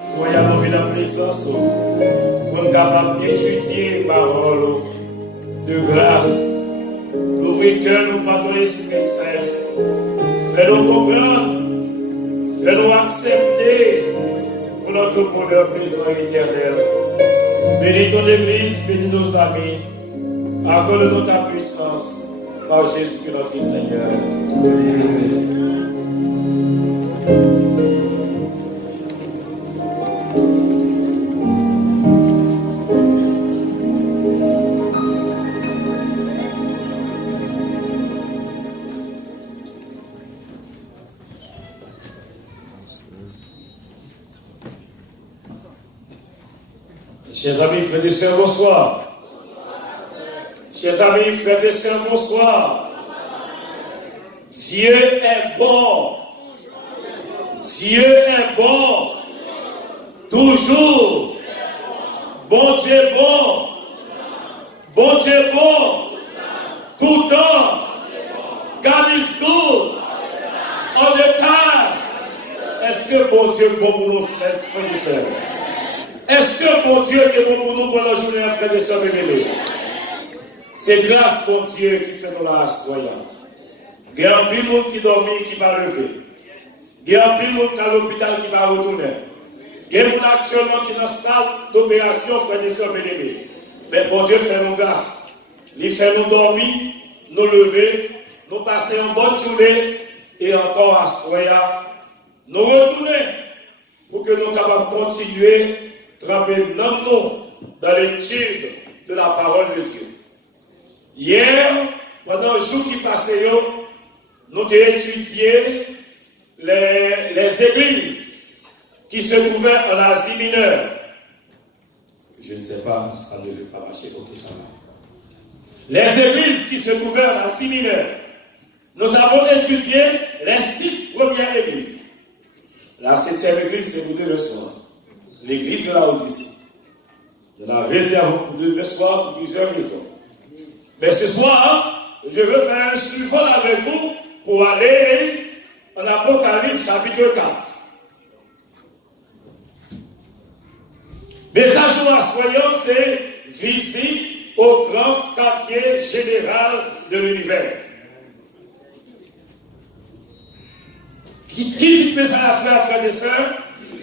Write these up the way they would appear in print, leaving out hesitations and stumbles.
Soyez à nous dans la présence pour nous capables d'étudier la parole de grâce. L'ouvrir cœur, nous pardonner l'Esprit Saint. Fais-nous comprendre, fais-nous accepter pour notre bonheur présent et éternel. Bénis ton Église, bénis nos amis. Accorde-nous ta puissance par Jésus notre Seigneur. Amen. Chers amis, frères et sœurs, bonsoir. Chers amis, frères et sœurs, bonsoir. Dieu est bon. Dieu est bon. Toujours. Bon Dieu bon. Bon Dieu bon. Tout le temps. God is good. All the time. Est-ce que bon Dieu est bon pour nos frères et sœurs? Est-ce que bon Dieu est bon pour nous pour la journée, frères et sœurs bien-aimés? C'est grâce bon Dieu qui fait nous la soyons. Il y a un pile monde qui dormit qui va lever. Il y a un pile monde qui est à l'hôpital qui va retourner. Il y a un monde actuellement qui est dans la salle d'opération, frères et sœurs bien-aimés. Mais bon Dieu fait nous grâce. Il fait nous dormir, nous lever, nous passer une bonne journée et encore à soyons. Nous retourner pour que nous soyons capables de continuer tremper dans l'étude de la parole de Dieu. Hier, pendant le jour qui passait, nous avons étudié les églises qui se trouvaient en Asie mineure. Je ne sais pas, ça ne veut pas marcher pour qui ça va. Les églises qui se trouvaient en Asie mineure. Nous avons étudié les 6 premières églises. La 7e église, c'est vous le soir. L'église de la Odyssée. Je la réserve pour demain soir pour plusieurs raisons. Mais ce soir, je veux faire un survol avec vous pour aller en Apocalypse chapitre 4. Message nous assoyons, c'est visite au grand quartier général de l'univers. Qui dit message à frères et sœurs?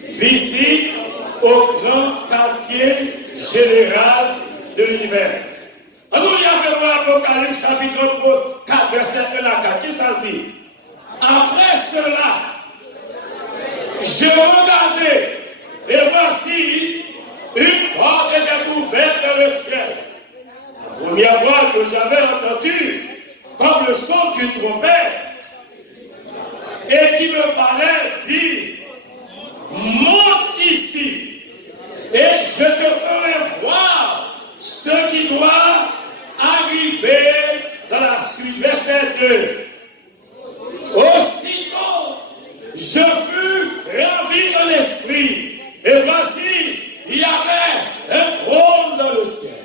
Visite au grand quartier général de l'univers. Alors, il y avait l'Apocalypse chapitre 4, verset 1 à 4. Qui ça dit? Après cela, je regardais et voici une porte était ouverte dans le ciel. La première voix que j'avais entendue, comme le son d'une trompette, et qui me parlait, dit: monte ici et je te ferai voir ce qui doit arriver dans la suite. Verset 2. Aussitôt, je fus ravi dans l'esprit, et voici, il y avait un trône dans le ciel.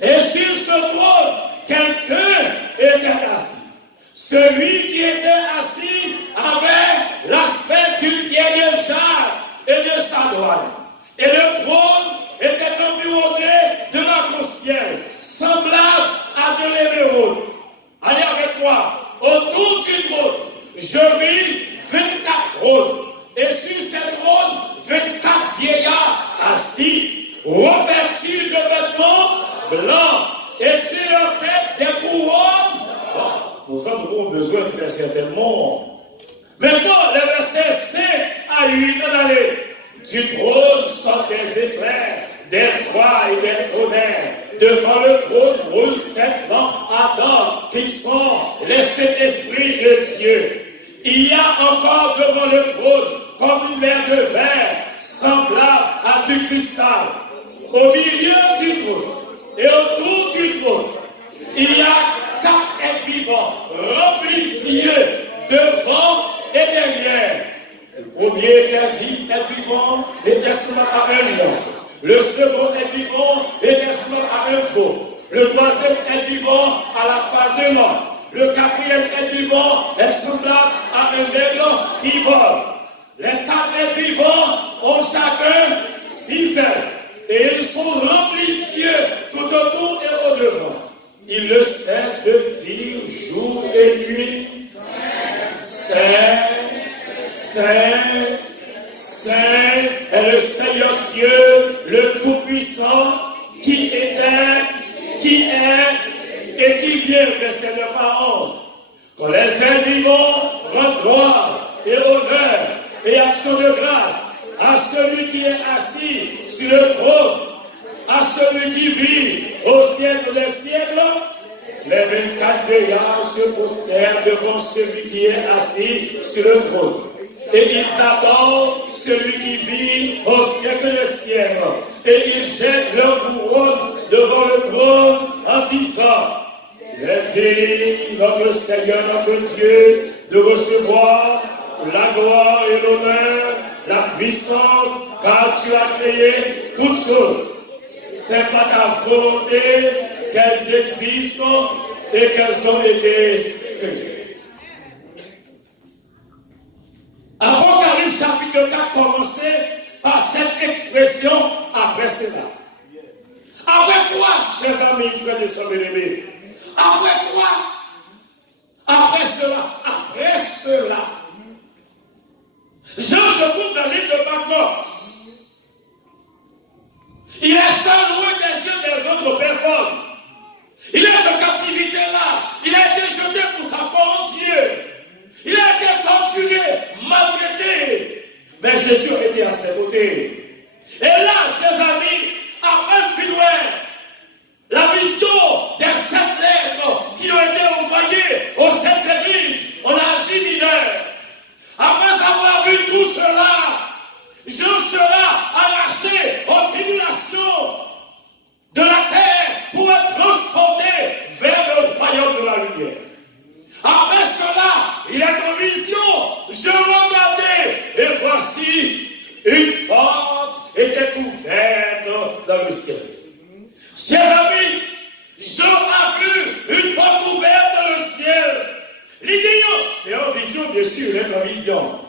Et sur ce trône, quelqu'un était assis. Celui qui était assis avait l'aspect d'une vieille chasse et de sa douane. Et le trône était environné de l'arc-en-ciel, semblable à de l'émeraude. Allez avec moi. Autour du trône, je vis 24 trônes. Et sur ces trônes, 24 vieillards assis, revêtus de vêtements blancs. Et sur leur tête, des couronnes. Nous avons besoin très certainement. Maintenant, les versets 5 à 8, allez. Du trône sortent des éclairs, des voix et des tonnerres. Devant le trône roulent 7 lampes ardentes qui sont les 7 esprits de Dieu. Il y a encore devant le trône comme une mer de verre semblable à du cristal. Au milieu du trône et autour du trône, il y a 4 êtres vivants remplis d'yeux devant et derrière. Le premier est vivant était semblable à un lion. Le second est vivant était semblable à un veau. Le troisième est vivant à la face de l'homme. Le quatrième est vivant est semblable à un aigle qui vole. Les 4 êtres vivants ont chacun est le Seigneur Dieu, le Tout-Puissant, qui était, qui est et qui vient, verset 9 à 11. Quand les êtres vivants rendent gloire et honneur et action de grâce à celui qui est assis sur le trône, à celui qui vit au siècle des siècles, les 24 veillards se prosternent devant celui qui est assis sur le trône. Et ils adorent celui qui vit au siècle des siècles. Et ils jettent leur couronne devant le trône en disant: il est digne, notre Seigneur, notre Dieu, de recevoir la gloire et l'honneur, la puissance, car tu as créé toutes choses. C'est par ta volonté qu'elles existent et qu'elles ont été créées. Apocalypse chapitre 4 commençait par cette expression après cela. Après quoi, chers amis, frères et sœurs bien-aimés? Après quoi? Après cela. Jean se trouve dans l'île de Patmos. Il est seul, loin des yeux des autres personnes. Il est de captivité là. Il a été jeté pour sa foi en Dieu. Il a été torturé, maltraité. Mais Jésus était à ses côtés. Et là, chers amis, après le la vision des 7 lettres qui ont été envoyées aux 7 églises en Asie mineure. Après avoir vu tout cela, Jean sera arraché aux tribulations de la terre pour être transporté vers le royaume de la lumière. Après cela, il est en vision, je regardais, et voici, une porte était ouverte dans le ciel. Chers amis, Jean a vu une porte ouverte dans le ciel. L'idée, c'est en vision, bien sûr, il est en vision.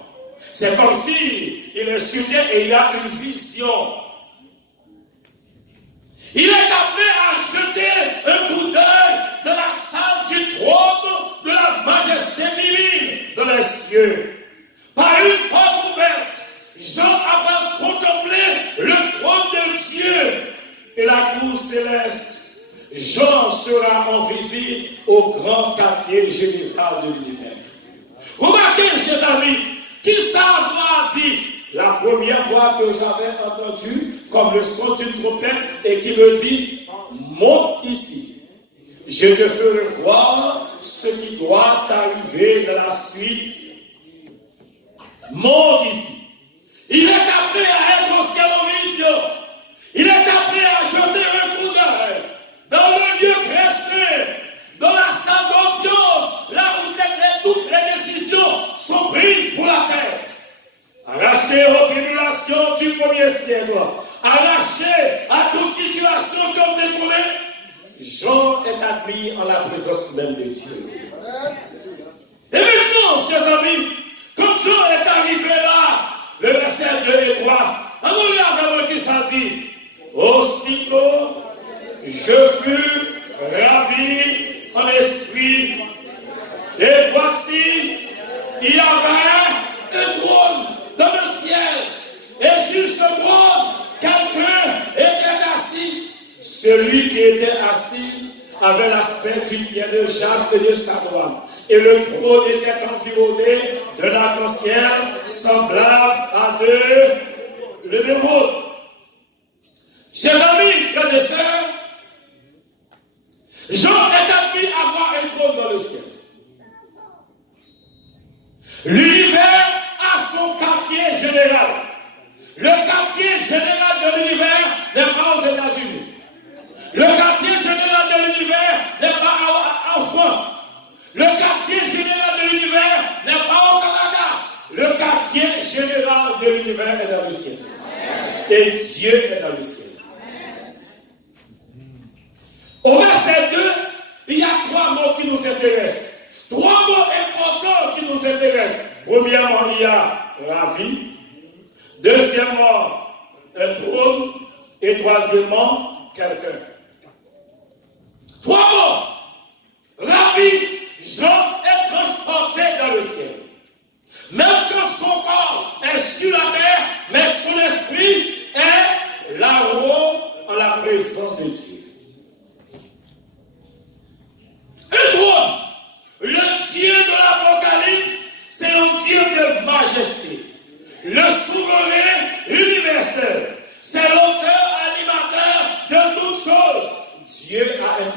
C'est comme si il est sur terre et il a une vision. Il est appelé à jeter un coup d'œil dans la salle du trône de la majesté divine dans les cieux. Par une porte ouverte, Jean a contemplé le trône de Dieu et la cour céleste. Jean sera en visite au grand quartier général de l'univers. Remarquez, chers amis, qui ça a dit la première fois que j'avais entendu comme le son d'une trompette et qui me dit: monte ici, je te ferai voir ce qui doit t'arriver dans la suite. Monte ici. Il est appelé à être au ciel en vision. Il est appelé à jeter un coup d'œil dans le lieu pressé, dans la salle d'audience, là où toutes les décisions sont prises pour la terre. Arraché aux tribulations du premier siècle, arraché à toute situation comme détournée, Jean est admis en la présence même de Dieu. Et maintenant, chers amis, quand Jean est arrivé là, le verset 2 et 3, allons lire avec moi qui ça dit: aussitôt, je fus ravi en esprit, et voici, il y avait un trône dans le ciel, et sur ce trône, quelqu'un était assis. Celui qui était assis avait l'aspect d'une pierre de jade et de savoine, et le trône était environné d'un arc-en-ciel semblable à le émeraude. Chers amis, frères et sœurs, Jean est admis à voir un trône dans le ciel. L'univers a son quartier général. Le quartier général de l'univers n'est pas aux États-Unis. Le quartier général de l'univers n'est pas en France. Le quartier général de l'univers n'est pas au Canada. Le quartier général de l'univers est dans le ciel. Et Dieu est dans le ciel. Au verset 2, il y a 3 mots qui nous intéressent. 3 mots importants qui nous intéressent. Premièrement, il y a ravi. Deuxièmement, un trône. Et troisièmement, quelqu'un. 3 mots. Ravi, Jean est transporté dans le ciel. Même quand son corps est sur la terre, mais son esprit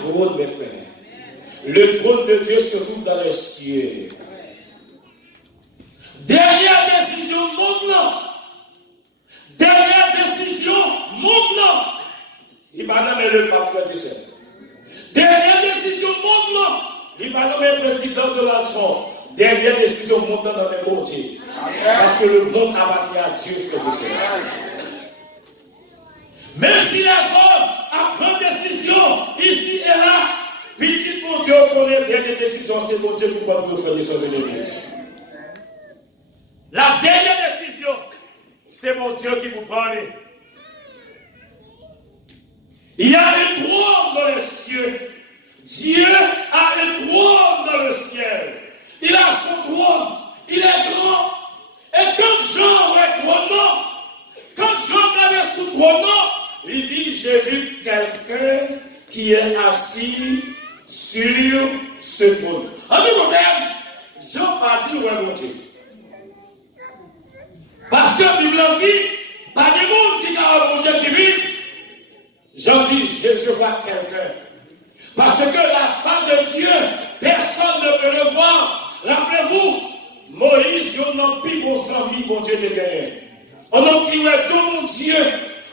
trône, mes frères. Le trône de Dieu se trouve dans les cieux. Dernière décision, monde. Dernière décision, monde. Il m'a nommé le pape Francis. Dernière décision, monde. Il m'a nommé le président de la Chambre. Dernière décision, monde dans les mondes. Parce que le monde appartient à Dieu, frères et sœurs. Même si les hommes apprennent décision ici et là, petit mon Dieu connaît dernière décision, c'est mon Dieu pour nous faire son ennemi. La dernière décision, c'est mon Dieu qui vous parle. Il y a un trône dans les cieux. Dieu a un trône dans le ciel. Il a son trône. Il est grand. Et quand Jean est trône, quand Jean allait sous trône, il dit, j'ai vu quelqu'un qui est assis sur ce trône. En d'autres termes, Jean a dit, ouais, mon Dieu. Parce que la Bible dit, pas de monde qui a un Dieu qui vit. Jean dit, je vois quelqu'un. Parce que la fin de Dieu, personne ne peut le voir. Rappelez-vous, Moïse, on n'a plus mon ami, mon Dieu de gagné. On a crié, tout mon Dieu.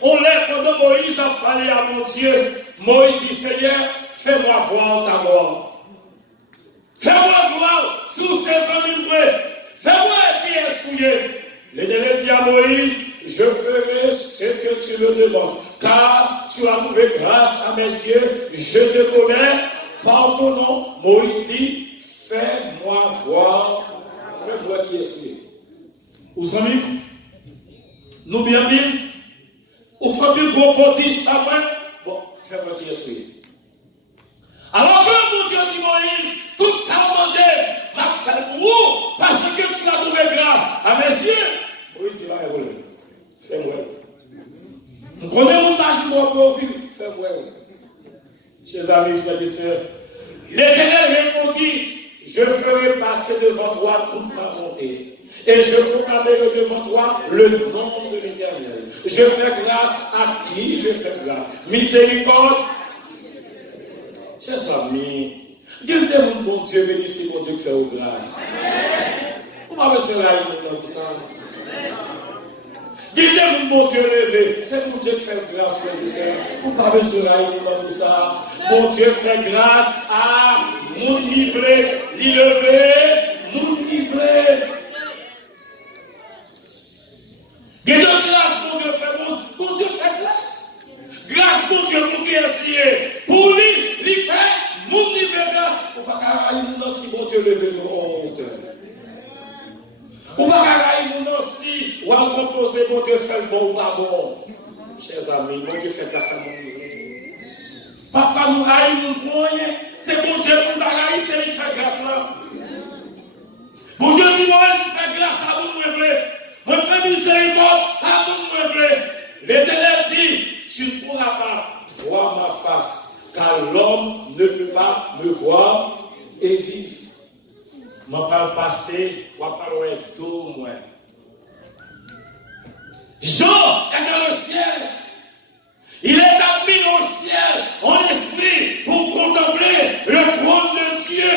On l'a pendant Moïse a parlé à mon Dieu. Moïse dit, Seigneur, fais-moi voir ta gloire. Fais-moi voir sous ces familles vraies. Fais-moi qui est souillé. L'Éternel dit à Moïse, je ferai ce que tu me demandes. Car tu as trouvé grâce à mes yeux. Je te connais par ton nom. Moïse dit, fais-moi voir. Fais-moi qui est souillé. Vous savez, nous bien bien. Ou faut-il gros potige après? Bon, fais-moi qui est souillé. Alors que mon Dieu dit Moïse, tout ça demandé, m'a fait pour vous, parce que tu as trouvé grâce à mes yeux. Moïse il va évoluer. Fais-moi. Nous connaissons mon magie pour vivre. Fais-moi. Chers amis, frères et sœurs, l'Éternel répondit, je ferai passer devant toi toute ma bonté. Et je proclamerai devant toi le nom de l'Éternel. Je fais grâce à qui je fais grâce. Miséricorde. Chers amis, Dieu t'aime, mon Dieu, bénissez mon Dieu qui fait aux grâces. Vous m'avez serré comme ça. Dieu t'aime, mon Dieu levé. C'est mon Dieu qui fait grâce, frères et sœurs. Vous m'avez serré comme ça. Mon Dieu fait grâce à mon livré, l'élevé, mon livré. Dieu de grâce, mon Dieu fait mon Dieu fait grâce. Grâce, mon Dieu, pour qui est lié. Pour lui, il fait mon livré grâce. Pour pas qu'à si mon Dieu levé de honte. Pour pas qu'à si ou à composer, mon Dieu fait le bon ou pas bon. Chers amis, mon Dieu fait grâce à mon livré. Parfois, nous haïssons pour rien. C'est mon Dieu pour nous c'est lui qui fait grâce là. Mon Dieu dit, moi, je fais grâce à vous, mon vrai. Moi, je fais miséricorde à vous, mon vrai. L'Éternel dit, tu ne pourras pas voir ma face, car l'homme ne peut pas me voir et vivre. Je ne parle pas passé, je parle tout, moi. Jean est dans le ciel. Il est admis au ciel, en esprit, pour contempler le trône de Dieu.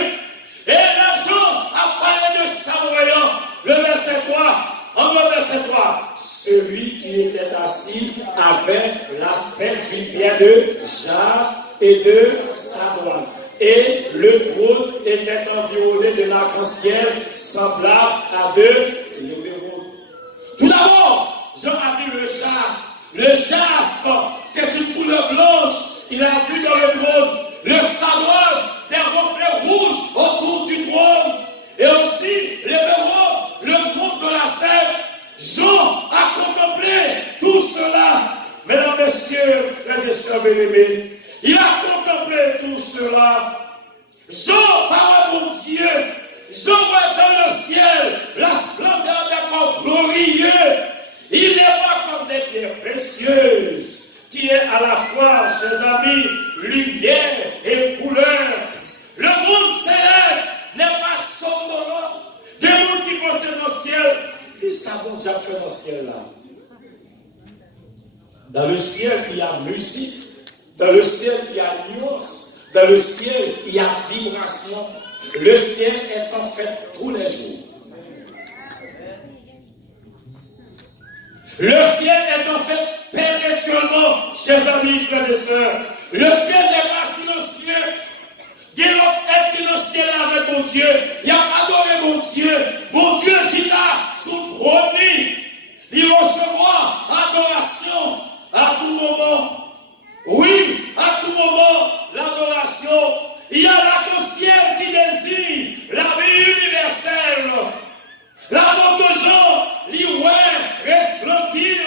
Et là, Jean a parlé de sa voyant. Le verset 3, en le verset 3, celui qui était assis avait l'aspect d'une pierre de jaspe et de savoine. Et le trône était environné de l'arc-en-ciel semblable à deux l'émeraude. Tout d'abord, Jean a vu le jaspe. Le jaspe, c'est une couleur blanche. Il a vu dans le trône le savoine, des reflets rouges autour du trône. Et aussi l'émeraude, le monde de la sève. Jean a contemplé tout cela. Mesdames, messieurs, frères et sœurs bien-aimés, il a contemplé tout cela. Jean parle mon Dieu. Jean voit dans le ciel la splendeur d'un corps glorieux. Il les voit comme des pierres précieuses, qui est à la fois, chers amis, lumière et couleur. Le monde céleste n'est pas somnolent. Des mondes qui possèdent dans le ciel, ils savent déjà fait dans le ciel là. Dans le ciel, il y a musique. Dans le ciel, il y a nuance. Dans le ciel, il y a vibration. Le ciel est en fait tous les jours. Le ciel est en fait perpétuellement, chers amis, frères et sœurs. Le ciel n'est pas silencieux. Il y a l'autre qui est dans le ciel avec mon Dieu. Il a adoré mon Dieu. Mon Dieu, Gita, sous trône. Il recevra adoration à tout moment. Oui, à tout moment, l'adoration. Il y a là ton ciel qui désire la vie universelle. La mort de Jean, l'Ioué, resplendir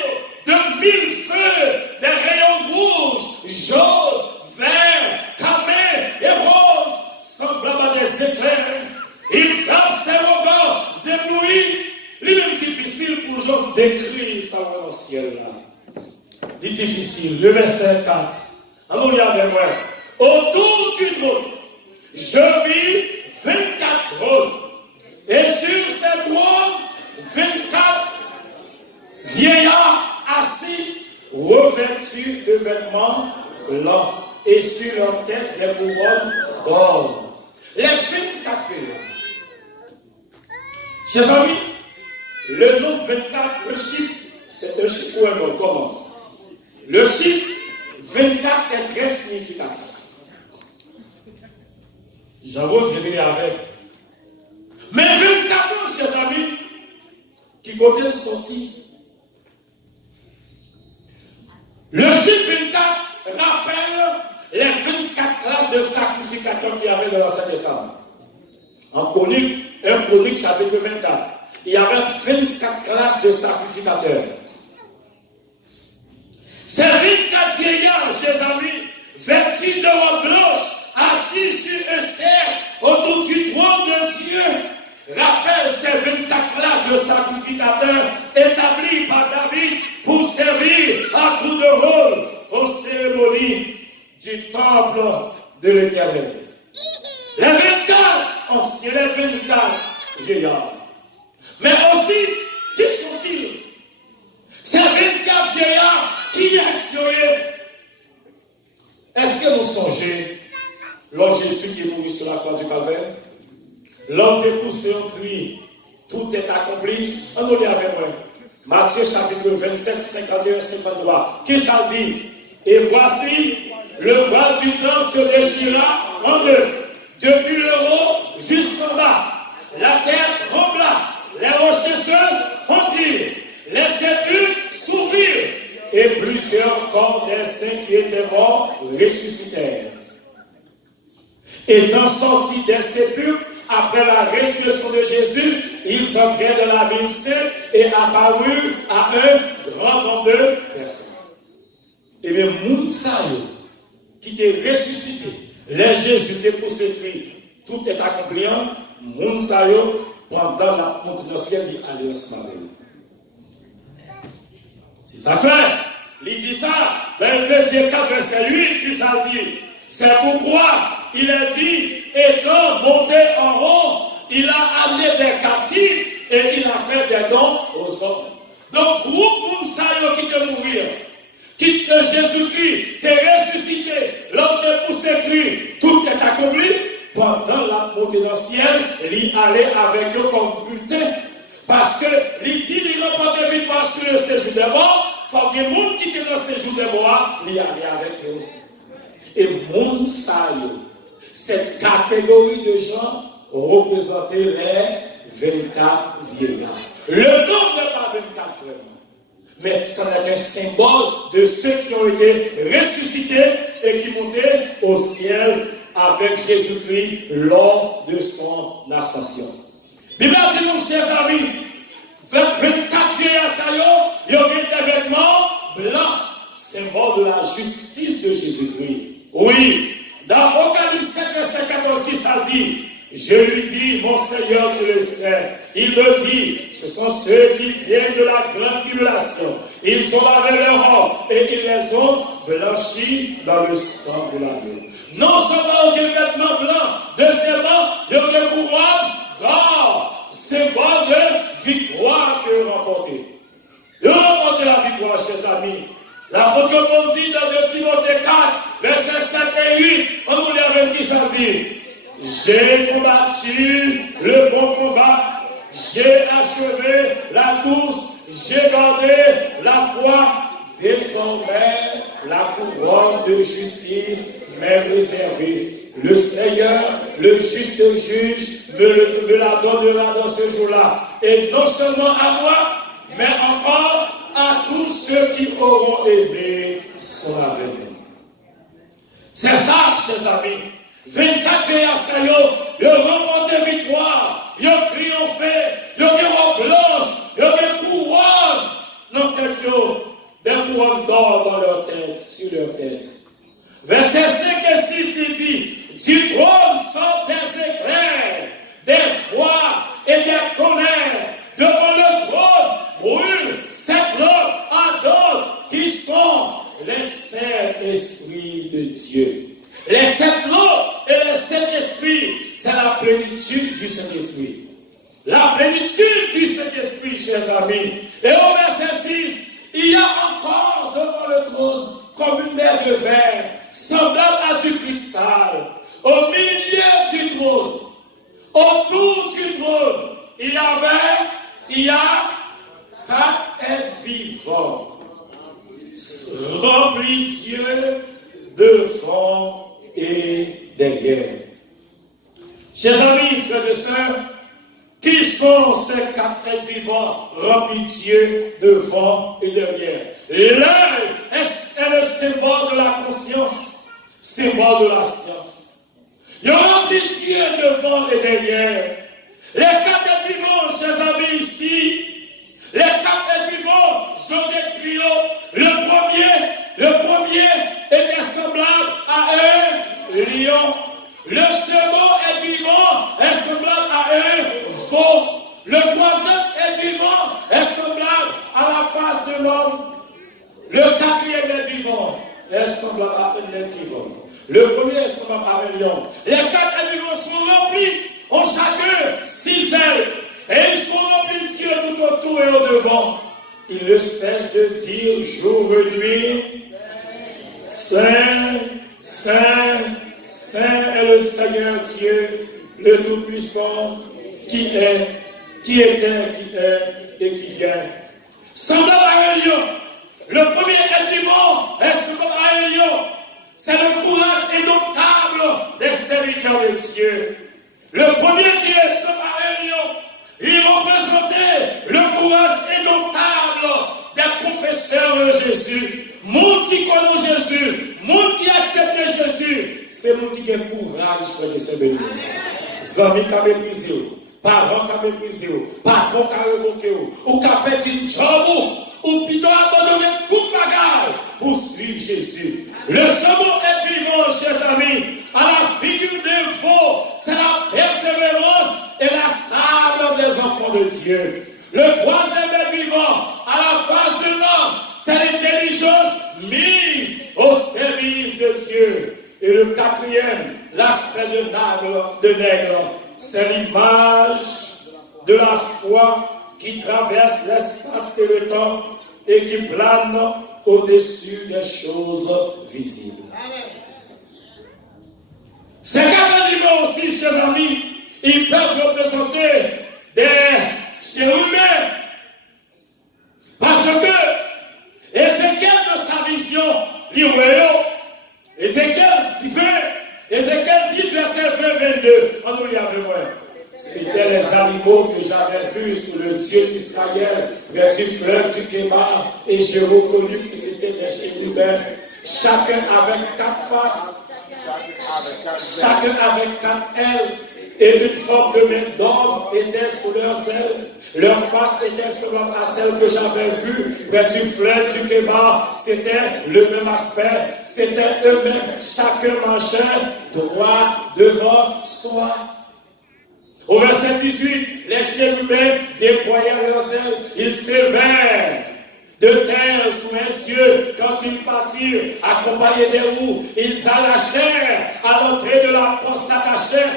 de 1000 feux, des rayons rouges, jaunes, verts, camés et roses, semblables à des éclairs. Il frappe ses regards éblouis. Il est difficile pour Jean d'écrire ça dans le ciel là. Il est difficile. Le verset 4. Allons-y avec moi. Autour du trône, je vis 24 trônes. Et sur ces trônes, 24 vieillards assis, revêtus de vêtements blancs, et sur leur tête des couronnes d'or. Les 24 vieillards. Chers amis, le nombre 24, le chiffre, c'est un chiffre ou un nombre, comment? Le chiffre 24 est très significatif. J'en reviendrai avec. Mais 24 ans, chers amis, qui côté sorti. Le chiffre 24 rappelle les 24 classes de sacrificateurs qu'il y avait dans l'Ancien Testament. En Chronique, 1 Chronique chapitre 24, il y avait 24 classes de sacrificateurs. Ces 24 vieillards, chers amis, vêtus de robes blanches, assis sur un cercle autour du trône de Dieu, rappellent ces 24 classes de sacrificateurs établis par David pour servir à tour de rôle aux cérémonies du temple de l'Éternel. Les 24 anciens, les 24 vieillards. Mais aussi, qui sont-ils? Ces 24 vieillards qui assurent. Est-ce que vous songez, lors Jésus qui est mouru sur la croix du Calvaire, l'homme dépoussé en cri, tout est accompli. On nous lit avec moi. Matthieu chapitre 27, 51, 53. Qui ça dit? Et voici, le roi du temps se déchira en deux, depuis le haut jusqu'en bas. La terre trembla, les rochers se fondirent, les sépulcres s'ouvrirent, et plusieurs corps des saints qui étaient morts ressuscitèrent. Étant sortis des sépulcres, après la résurrection de Jésus, ils entrèrent dans la ville sainte et apparurent à un grand nombre de personnes. Et les Mounsaïo, qui étaient ressuscités, les Jésus étaient pour ce cri, tout est accompli en Mounsaïo pendant la montée dans le ciel de l'Alliance Marie. C'est ça fait. Il dit ça dans Ephésiens 4, verset 8, il ça dit. C'est pourquoi il est dit, étant monté en haut, il a amené des captifs et il a fait des dons aux hommes. Donc, groupe Mounsaïo qui te mourir, qui te Jésus-Christ, t'est ressuscité, l'homme te pousse écrit, tout est accompli. Pendant la montée dans le ciel, il allait avec eux comme bulletin. Parce que il dit, il n'a pas de victoire sur le séjour des morts. Il faut que les gens qui étaient dans le séjour des morts, il allait avec eux. Et Mounsaïo, cette catégorie de gens représentait les 24 vieillards. Le nombre n'est pas 24 vraiment, mais ça est un symbole de ceux qui ont été ressuscités et qui montaient au ciel avec Jésus-Christ lors de son ascension. Bible dit, mon chers amis, 24 vieillards, ils ont des vêtements blancs, symbole de la justice de Jésus-Christ. Oui, dans Apocalypse 7, verset 14, qui ça dit? Je lui dis, mon Seigneur, tu le sais. Il me dit, ce sont ceux qui viennent de la grande tribulation. Ils ont lavé leurs robes et ils les ont blanchis dans le sang de l'agneau. Non seulement des vêtements blancs, deuxièmement, ils ont des couronnes d'or. Symbole de victoire que remporté. De remporter la victoire, chers amis. L'apôtre Paul dit dans 2 Timothée 4, versets 7 et 8, on nous lit avec qui ça dit. J'ai combattu le bon combat, j'ai achevé la course, j'ai gardé la foi. Désormais, la couronne de justice m'est réservée. Le Seigneur, le juste juge, me la donnera dans ce jour-là. Et non seulement à moi, mais encore à tous ceux qui auront aimé son avenir. C'est ça, chers amis. 24 veillants, ils ont remporté victoire, ils ont triomphé, ils ont des robes blanches, ils ont des couronnes dans tête, des couronnes d'or dans leur tête, sur leur tête. Verset 5 et 6, il dit, du trône sortent des éclairs, des voix et des tonnerres. Devant le trône brûlent 7 lampes ardentes qui sont les 7 esprits de Dieu. Les 7 lampes et les 7 esprits, c'est la plénitude du Saint-Esprit. La plénitude du Saint-Esprit, chers amis. Et au verset 6, il y a encore devant le trône comme une mer de verre, semblable à du cristal. Au milieu du trône, autour du trône, il y a 4 êtres vivants, remplis Dieu devant et derrière. Chers amis, frères et sœurs, qui sont ces 4 êtres vivants remplis Dieu devant et derrière? L'œil est le symbole de la conscience, symbole de la science. Il remplit Dieu devant et derrière. Les 4 êtres vivants, chers amis, ici, les 4 êtres vivants, je décris. Le premier était semblable à un lion. Le second est vivant, est semblable à un veau. Le troisième est vivant, est semblable à la face de l'homme. Le quatrième est vivant, est semblable à un être vivant. Le premier est semblable à un lion. Les 4 êtres vivants sont remplis, ont chacun 6 ailes. Et ils sont remplis de Dieu tout autour et au devant. Ils ne cessent de dire jour et nuit, Saint, Saint, Saint est le Seigneur Dieu, le Tout-Puissant, qui est, qui était, qui est et qui vient. Semblable à un lion. Le premier être vivant est semblable à un lion. C'est le courage indomptable des serviteurs de Dieu. Le premier qui est semblable à un lion, il représentait le courage indomptable des professeurs de Jésus. Monde qui connaît Jésus, monde qui accepte Jésus, c'est monde qui a courage de se bénir. Amis qui ont méprisé, parents qui ont méprisé, patrons qui ont révoqué, ou qui ont perdu une job, ou plutôt abandonné toute bagarre pour suivre Jésus. Le second est vivant, chers amis, à la figure des veaux, c'est la persévérance et la sable des enfants de Dieu. Le troisième est vivant, à la face de l'homme, c'est l'intelligence mise au service de Dieu. Et le quatrième, l'aspect de nègre, c'est l'image de la foi qui traverse l'espace et le temps et qui plane au-dessus des choses visibles. Ces 4 niveaux aussi, chers amis, ils peuvent représenter des chérubins. Parce que Ézéchiel, de sa vision, Ézéchiel dit, verset 20-22, on nous y avait moi. C'était les animaux que j'avais vus sous le Dieu d'Israël, près du fleuve du Kébar, et j'ai reconnu que c'était des chérubins, chacun avec 4 faces, chacun avec 4 ailes, et une forme de main d'homme était sous leurs ailes. Leur face était semblable à celle que j'avais vue près du fleuve du Kébar. C'était le même aspect, c'était eux-mêmes, chacun marchait droit devant soi. Au verset 18, les chérubins déployaient leurs ailes, ils s'élevèrent de terre sous les yeux quand ils partirent, accompagnés des roues, ils arrachèrent à l'entrée de la porte, s'attachèrent,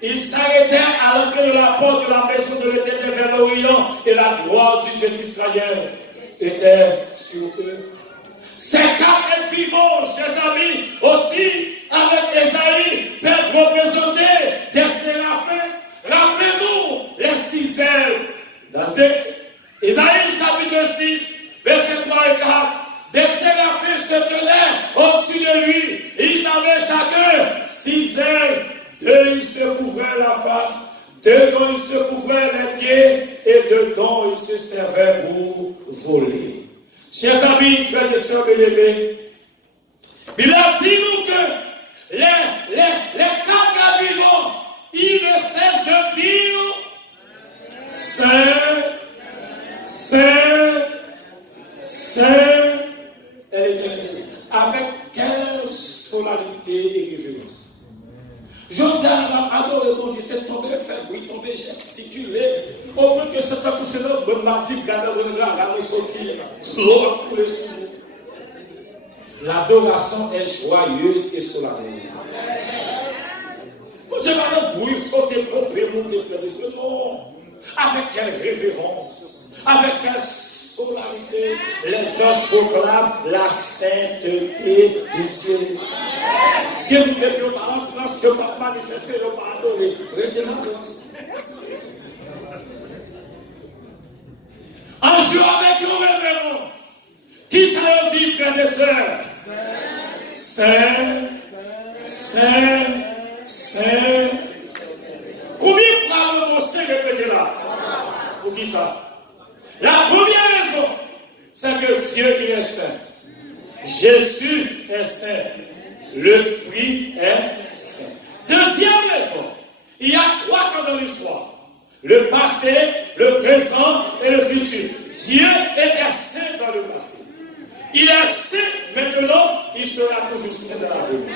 ils s'arrêtèrent à l'entrée de la porte de la maison de l'Éternel vers l'Orient, et la gloire du Dieu d'Israël était sur eux. Ces quatre êtres vivants, chers amis, aussi, avec Esaïe, peuvent représenter des séraphins. Rappelez-nous les 6 ailes. Dans Esaïe chapitre 6, verset 3 et 4, des séraphins se tenaient au-dessus de lui. Ils avaient chacun 6 ailes. 2 ils se couvraient la face, 2 dont ils se couvraient les pieds, et 2 dont ils se servaient pour voler. Chers amis, frères et sœurs bien-aimés, il a dit nous que les 4 vivants, ils ne cessent de dire Saint, Saint, Saint, avec quelle solennité et révérence. Joseph a adoré mon Dieu, c'est tombé faire bruit, tombé gesticuler. Au point que ce temps où c'est là, bon mardi, garde le regard, à nous sortir, gloire pour les sous. L'adoration est joyeuse et solennelle. Mon Dieu va nous bruit, sauter, pomper, monter, faire des seux. Non. Avec quelle révérence, avec quelle solennité, les anges proclament la sainteté de Dieu. Que nous devions pas entrer, ce que pas manifester, nous pas adorer. Retenons un jour avec une révérence. Qui ça veut dire, frères et sœurs? Saint, Saint, Saint. Combien de fois le mot Saint répété là? Pour qui ça? La première raison, c'est que Dieu il est saint. Jésus est saint. L'Esprit est saint. Deuxième raison, il y a 3 cas dans l'histoire. Le passé, le présent et le futur. Dieu était saint dans le passé. Il est saint maintenant, il sera toujours saint dans l'avenir.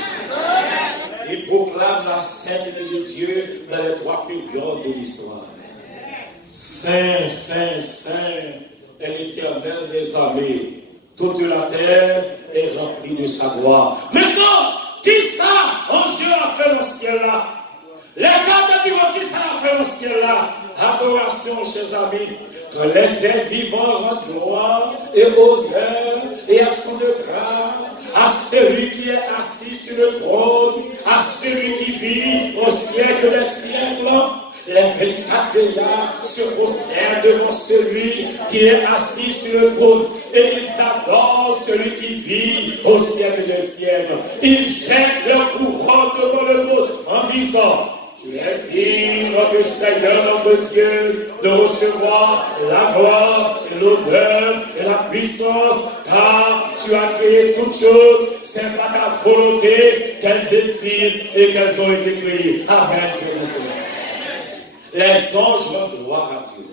Il proclame la sainteté de Dieu dans les 3 périodes de l'histoire. Saint, Saint, Saint est l'Éternel des armées. Toute la terre est remplie de sa gloire. Maintenant, qui ça, en Dieu a fait dans le ciel là? Les 4 diront qui ça a fait dans le ciel là? Adoration, chers amis, que les êtres vivants rendent gloire et honneur et action de grâce à celui qui est assis sur le trône, à celui qui vit au siècle des siècles. Les 24 veillards se prosternent devant celui qui est assis sur le trône et ils adorent celui qui vit au siècle des siècles. Ils jettent leur couronne devant le trône en disant: Tu es digne, notre Seigneur, notre Dieu, de recevoir la gloire et l'honneur et la puissance, car tu as créé toutes choses, c'est par ta volonté qu'elles existent et qu'elles ont été créées. Amen, frères et sœurs. Les anges rendent gloire à Dieu.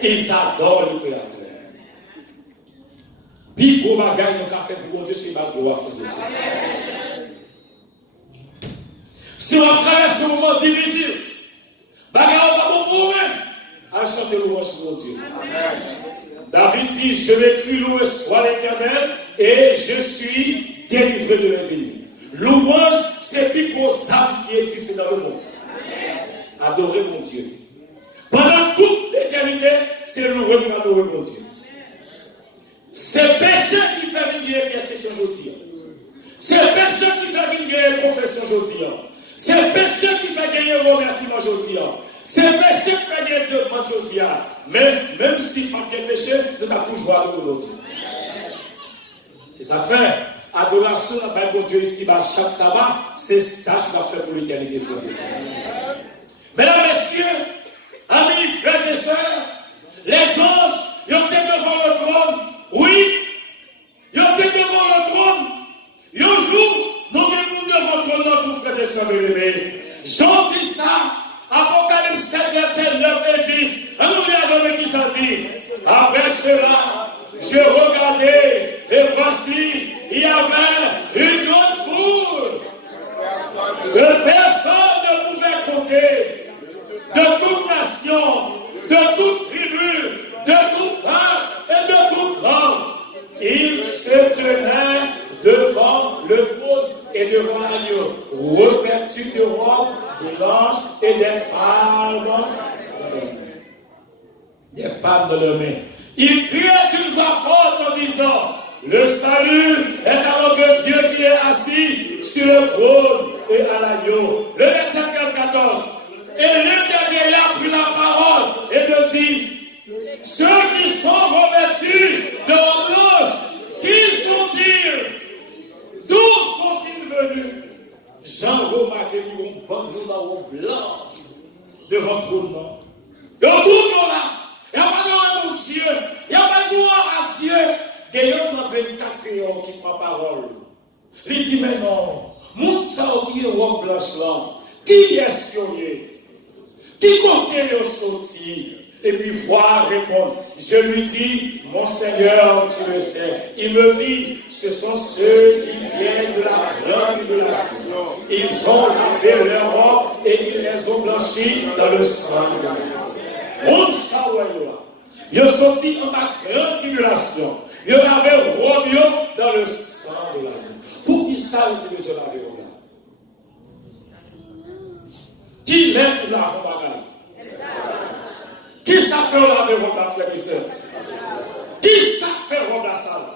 Ils adorent le Créateur. Puis pour ma gagne, nous avons fait pour Dieu, c'est ma gloire, frères et sœurs. Si on traverse un moment difficile, bagarre pas bon pour vous-même, à chanter louange pour Dieu. David dit: Je m'écris loué soit l'Éternel et je suis délivré de mes ennemis. Louange, c'est plus grosse âme qui existe dans le monde. Adorer mon Dieu. Pendant toute l'éternité, c'est louer pour adorer mon Dieu. C'est péché qui fait venir intercession aujourd'hui. C'est péché qui fait venir confession aujourd'hui. C'est péché qui fait gagner remerciement aujourd'hui. C'est péché qui fait gagner demande aujourd'hui. Mais même si pas de péché, nous avons toujours adoré aujourd'hui. C'est ça fait. Adoration, la bon Dieu ici, chaque sabbat, c'est ça que va faire pour l'éternité, frères et sœurs. Mesdames, messieurs, amis, frères et sœurs, les anges, ils étaient devant le trône. Oui, ils étaient devant le trône. Un jour, nous sommes devant le trône, nos frères et sœurs bien-aimés. Jean dit ça, Apocalypse 7, verset 9 et 10. Nous regardons qui ça dit. Après cela, je regardais, et voici, il y avait une grande foule que personne ne pouvait compter. De toute nation, de toute tribu, de tout peuple et de toute langue. Il se tenait devant le trône et devant l'agneau, revêtu de robes blanches et des palmes dans leurs mains. Il criait d'une voix forte en disant: Le salut sur le trône et à l'agneau. Le verset 13-14. Et l'un des vieillards prit la parole et me dit, ceux qui sont revêtus de blanche, qui sont-ils? D'où sont-ils venus? Jean remarqué qu'ils ont bandeau dans une blanche devant tout le monde. Ils ont tout là. Il n'y a pas de mon Dieu. Il n'y a pas de gloire à Dieu. Il y a 24 heures qui prend parole. Il dit, mais non, mon sang qui est robe blanche là, qui est sionné? Qui compte le sortir? Et puis voir répondre. Je lui dis, mon Seigneur, tu le sais. Il me dit, ce sont ceux qui viennent de la grande tribulation. Ils ont lavé leurs robes et ils les ont blanchis dans le sang de l'agneau. On s'en ils ont sorti en ma grande tribulation. Ils ont lavé robes dans le sang de l'agneau. Pour qui ça ils se laver robes là? Qui l'aime pour la bagaille? Qui ça fait laver robe la frère et sœur? Qui ça fait robe la salle?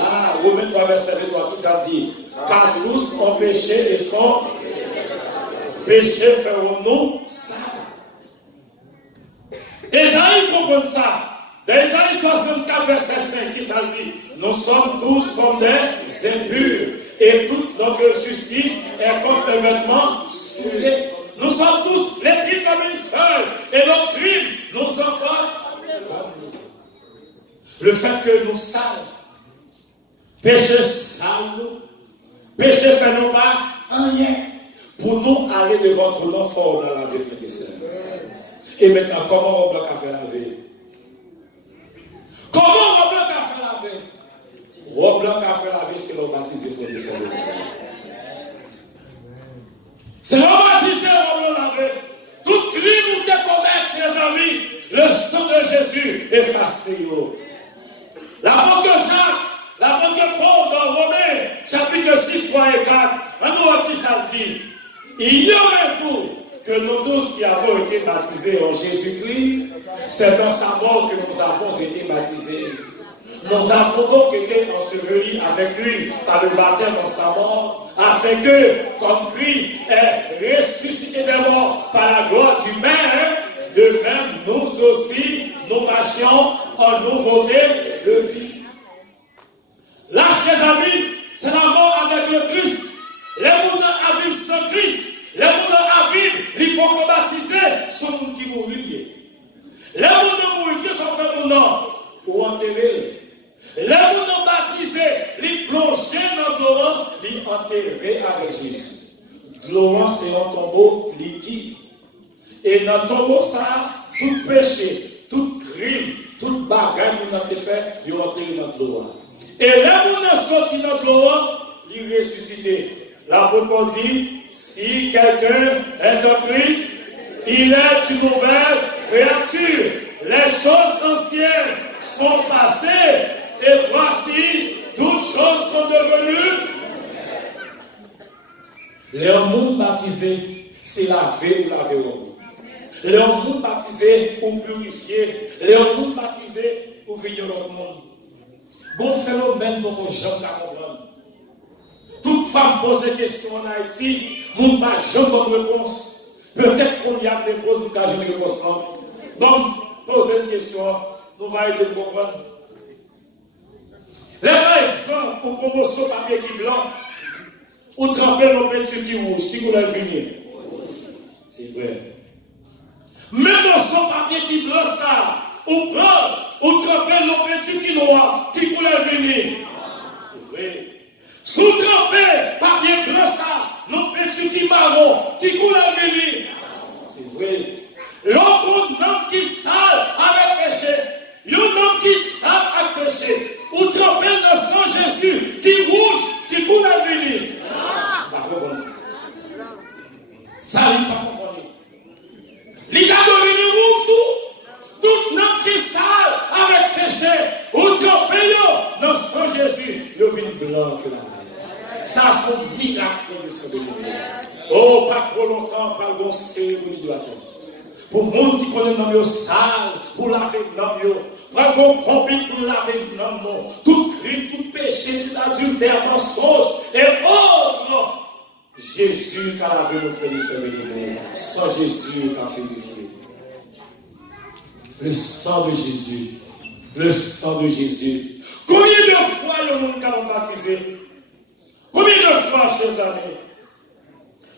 Ah, Romains 3 verset 23, qui ça dit? Car tous ont péché et sont péchés feront-nous ça. Esaïe comprend ça. Dans Esaïe 64 verset 5, qui ça dit? Nous sommes tous comme des impurs et toute notre justice est comme un vêtement souillé. Nous sommes tous vêtus comme une feuille et nos crimes nous sont comme le fait que nous sales, péché sale nous, péché fait nous pas rien pour nous aller devant tout le fort dans la vie, frères et sœurs. Et maintenant, comment on bloque à faire la vie? Comment on bloque à faire la vie? On bloque à faire la vie, c'est le baptisé, frères et sœurs. C'est le baptisé, on bloque la vie. Tout crime ou te commettre, chers amis, le sang de Jésus effacé. L'apôtre Jacques, l'apôtre Paul dans Romains, chapitre 6, 3 et 4, en nous qui ça dit, ignorez-vous que nous tous qui avons été baptisés en Jésus-Christ, c'est dans sa mort que nous avons été baptisés. Nous avons donc été ensevelis avec lui par le baptême dans sa mort, afin que, comme Christ est ressuscité des morts par la gloire du Père, de même nous aussi, nous marchions en nouveauté de vie. Là, chers amis, c'est la mort avec le Christ. Les gens à vivre sans Christ, les gens à vivre, l'hypocobaptisé, sont ceux qui mourent. Les gens qui sont faits pour nous, ou enterrés. Les gens baptisés, les plongés dans l'eau, les enterrés avec Jésus. L'eau, c'est un tombeau liquide. Et dans le tombeau, ça, tout péché, tout crime, toute bagarre que nous avons fait, ils ont enterré dans l'eau. Et là, nous avons sorti dans l'eau, il est ressuscité. L'apôtre dit, si quelqu'un est en Christ, il est une nouvelle créature. Les choses anciennes sont passées et voici, toutes choses sont devenues. Les monde baptisés, c'est laver ou laver au. Les monde baptisés ou purifier. Les monde baptisés ou venir dans le monde. Bon phénomène pour que les gens comprennent. Toute femme pose des questions en Haïti, nous n'avons pas jamais de réponse. Peut-être qu'on y a des réponses, nous n'avons pas de réponse. Donc, poser une question, nous allons aider à comprendre. Les par exemple, pour promotion papier qui blanc, ou tremper nos peintures qui rouge, qui couleur venir. C'est vrai. Même dans son papier qui blanc, ça, ou prend, ou tremper nos peintures qui noir, qui couleur venir. C'est vrai. Sous trempé, papier blanc ça, nos petits qui marron, qui coulent à venir. C'est vrai. L'homme qui sale avec péché, l'homme qui sale avec péché, ou trempé dans sang Jésus, qui rouge, qui coule à venir. Ça n'est pas compris. Les gars devenus rouges tout homme qui sale avec péché, ou trempé dans sang Jésus, le vin blanc que la ça, c'est un miracle de ce monde. Oh, pas trop longtemps, pardon, c'est une idolâtrie. Pour le monde qui connaît l'homme sale, pour laver l'homme, pardon, combien pour laver l'homme, tout crime, tout péché, tout adultère, mensonge, et oh, Jésus qui a lavé nos frères et sœurs bénis. Sans Jésus qui a purifié. Le sang de Jésus. Le sang de Jésus. Combien de fois le monde a baptisé? Combien de fois, chers amis?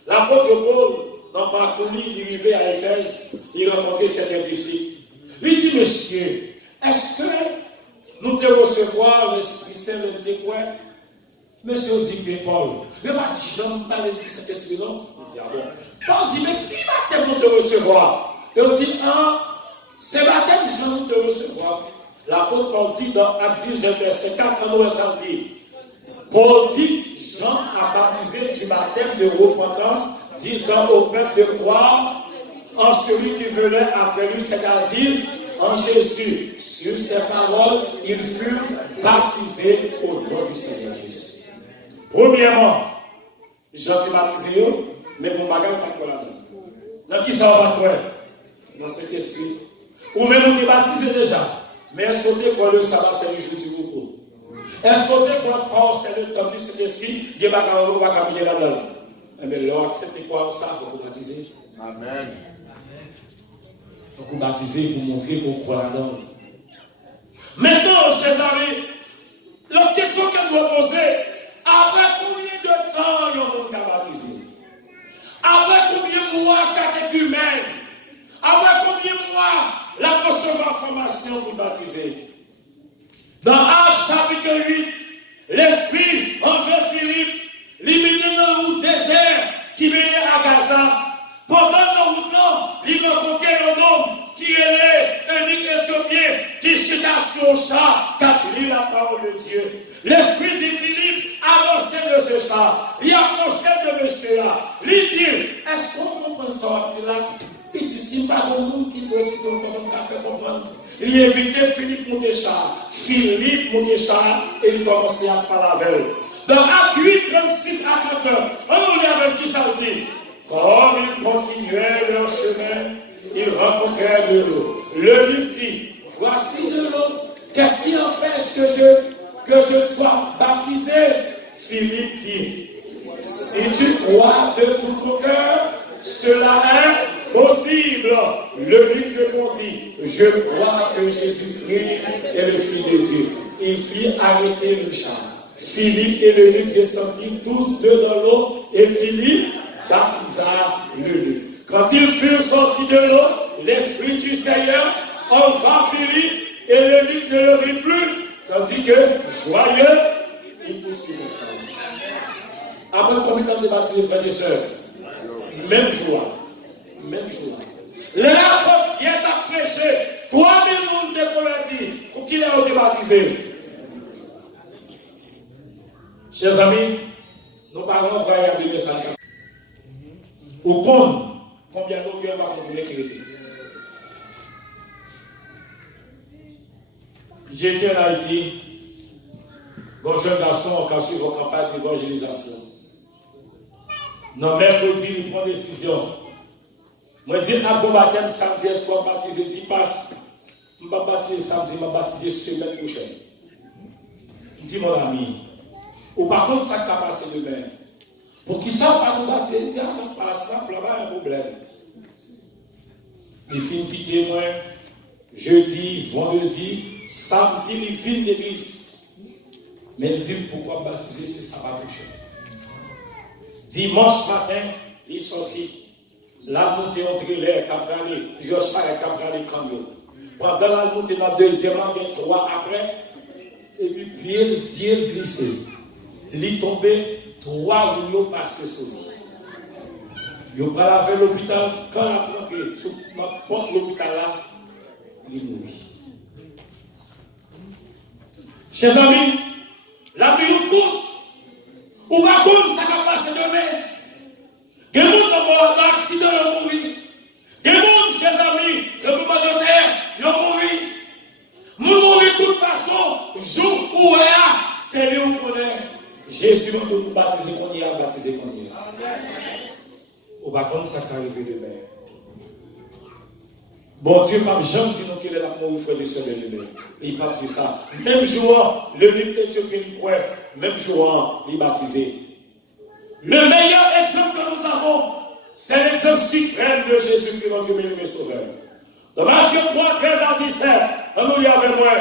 L'apôtre Paul, dans le parcours, il arrivait à Éphèse, il rencontrait certains disciples. Il dit, monsieur, est-ce que nous te recevoir l'Esprit Saint, le découvert? Monsieur dit, mais Paul, ne pas dire, je ne parle de cet esprit, non? Il dit, ah bon. Paul dit, mais qui baptême nous te recevoir? Et on dit, ah, c'est baptême, Jean nous te recevoir. L'apôtre Paul dit dans Actes 19, verset 4, on ça dit, Paul dit, Jean a baptisé du baptême de repentance, disant au peuple de croire en celui qui venait après lui, c'est-à-dire en Jésus. Sur ces paroles, ils furent baptisés au nom du Seigneur Jésus. Premièrement, Jean qui baptisé, mais mon bagage n'est pas quoi là-dedans. Dans qui ça va quoi? Dans cet esprit. Ou même on est baptisé déjà. Mais est-ce qu'on est quoi le sabbat, c'est le jour du repos? Est-ce qu'on est quoi corps, c'est le temps de cet esprit, qui va caminer là-dedans? Mais là, acceptez quoi ça, il faut vous baptiser. Amen. Il faut vous baptiser pour montrer qu'on croit là-dedans. Maintenant, chers amis, la question qu'elle doit poser, après combien de temps il y a un monde baptisé? Après combien de mois catéchumène? Après combien de mois la recevoir formation pour baptiser? Dans Actes chapitre 8, l'Esprit envers Philippe, limité dans le désert qui venait à Gaza. Pendant la route, il rencontrait un homme qui est un Éthiopien qui chita sur le chat, qui a lu la parole de Dieu. L'Esprit dit Philippe, avancez de ce chat. Il approchait de monsieur là. Il dit, est-ce qu'on comprend ça là? Il dit, si pas de monde qui peut expliquer comment on fait comprendre. Il invitait Philippe Moutechat. Philippe Moutechat, et il commençait à parler avec eux. Dans Actes 8, 36 à 39, on lit avec qui ça dit. Comme ils continuaient leur chemin, ils rencontrèrent de l'eau. Le lui dit, voici de l'eau. Qu'est-ce qui empêche que je sois baptisé? Philippe dit, si tu crois de tout ton cœur, cela est possible. Le lui répondit, je crois que Jésus-Christ est le Fils de Dieu. Il fit arrêter le char. Philippe et le Luc descendirent tous deux dans l'eau et Philippe baptisa le Luc. Quand ils furent sortis de l'eau, l'Esprit du Seigneur enva Philippe et le Luc ne le vit plus, tandis que, joyeux, il poursuivait ça. Après combien de temps de baptisé, frères et sœurs? Même joie. Même joie. L'apôtre qui est à prêcher, 3000 monde de convertis, pour qu'il ait été baptisé. Chers amis, nos parents voyaient à 1904. Au compte, combien de cœurs va continuer qui était? J'étais en Haïti, mon jeune garçon a suivi vos campagnes d'évangélisation. Non, mercredi, il prend décision. Moi, je dis, à bon baptême, samedi, est-ce qu'on va baptiser 10 passes? Je ne vais pas baptiser samedi, je vais baptiser semaine prochaine. Dis mon ami, ou par contre, ça va passer demain. Pour qui ça va nous baptiser? Il dit, on passe là, il n'y a pas un problème. Il finit quitter moi, jeudi, vendredi, samedi, il finit l'église. Mais il dit, pourquoi baptiser, c'est ça va prochain. Dimanche matin, il est sorti. La montée entre l'air, Cabrani, plusieurs chars Cabrani camion. Pendant la montée, dans le deuxième an, 23 après, et puis pied glissé. Il est tombé, 3 rouleaux passés sur lui. Il n'a pas lavé l'hôpital. Quand il a rentré sur la porte de l'hôpital là, il mourit. Chers amis, la vie nous coûte. Ou pas comme ça va passer demain. Des gens qui ont un accident, ils ont mouru. Des gens, chers amis, tremblement de terre, ils ont mouru. Nous mourons de toute façon, jour où il y a, c'est lui qu'on connaît. Jésus m'a tout baptisé qu'on y a, baptisé qu'on y a. Ou pas comme ça qui arrive demain. Bon Dieu, pas jamais dit nous qu'il est là pour vous faire des soeurs de demain. Il n'a pas dit ça. Même jour, le livre éthiopien, il croit, même jour, il est baptisé. Le meilleur exemple que nous avons, c'est l'exemple suprême de Jésus-Christ, notre bien-aimé sauveur. Dans Matthieu 3, 13 à 17, on nous lit avec moi.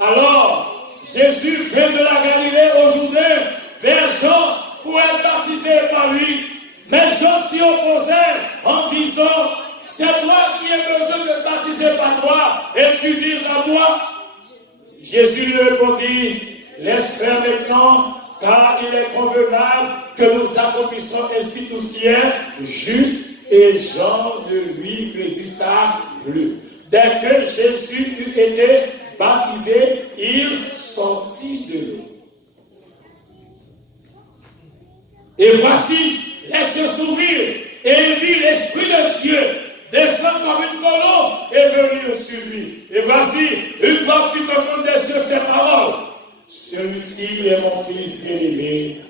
Alors, Jésus vient de la Galilée au Jourdain vers Jean pour être baptisé par lui. Mais Jean s'y opposait en disant, c'est moi qui ai besoin de baptiser par toi et tu vises à moi. Jésus lui répondit, laisse faire maintenant, car il est convenable que nous accomplissions ainsi tout ce qui est juste. Et Jean ne lui résista plus. Dès que Jésus eut été baptisé, il sortit de l'eau. Et voici, les cieux s'ouvrirent, et il vit l'Esprit de Dieu descendre comme une colombe et venir sur lui. Et voici, une voix fit entendre des cieux ces paroles. Celui-ci est mon fils bien-aimé,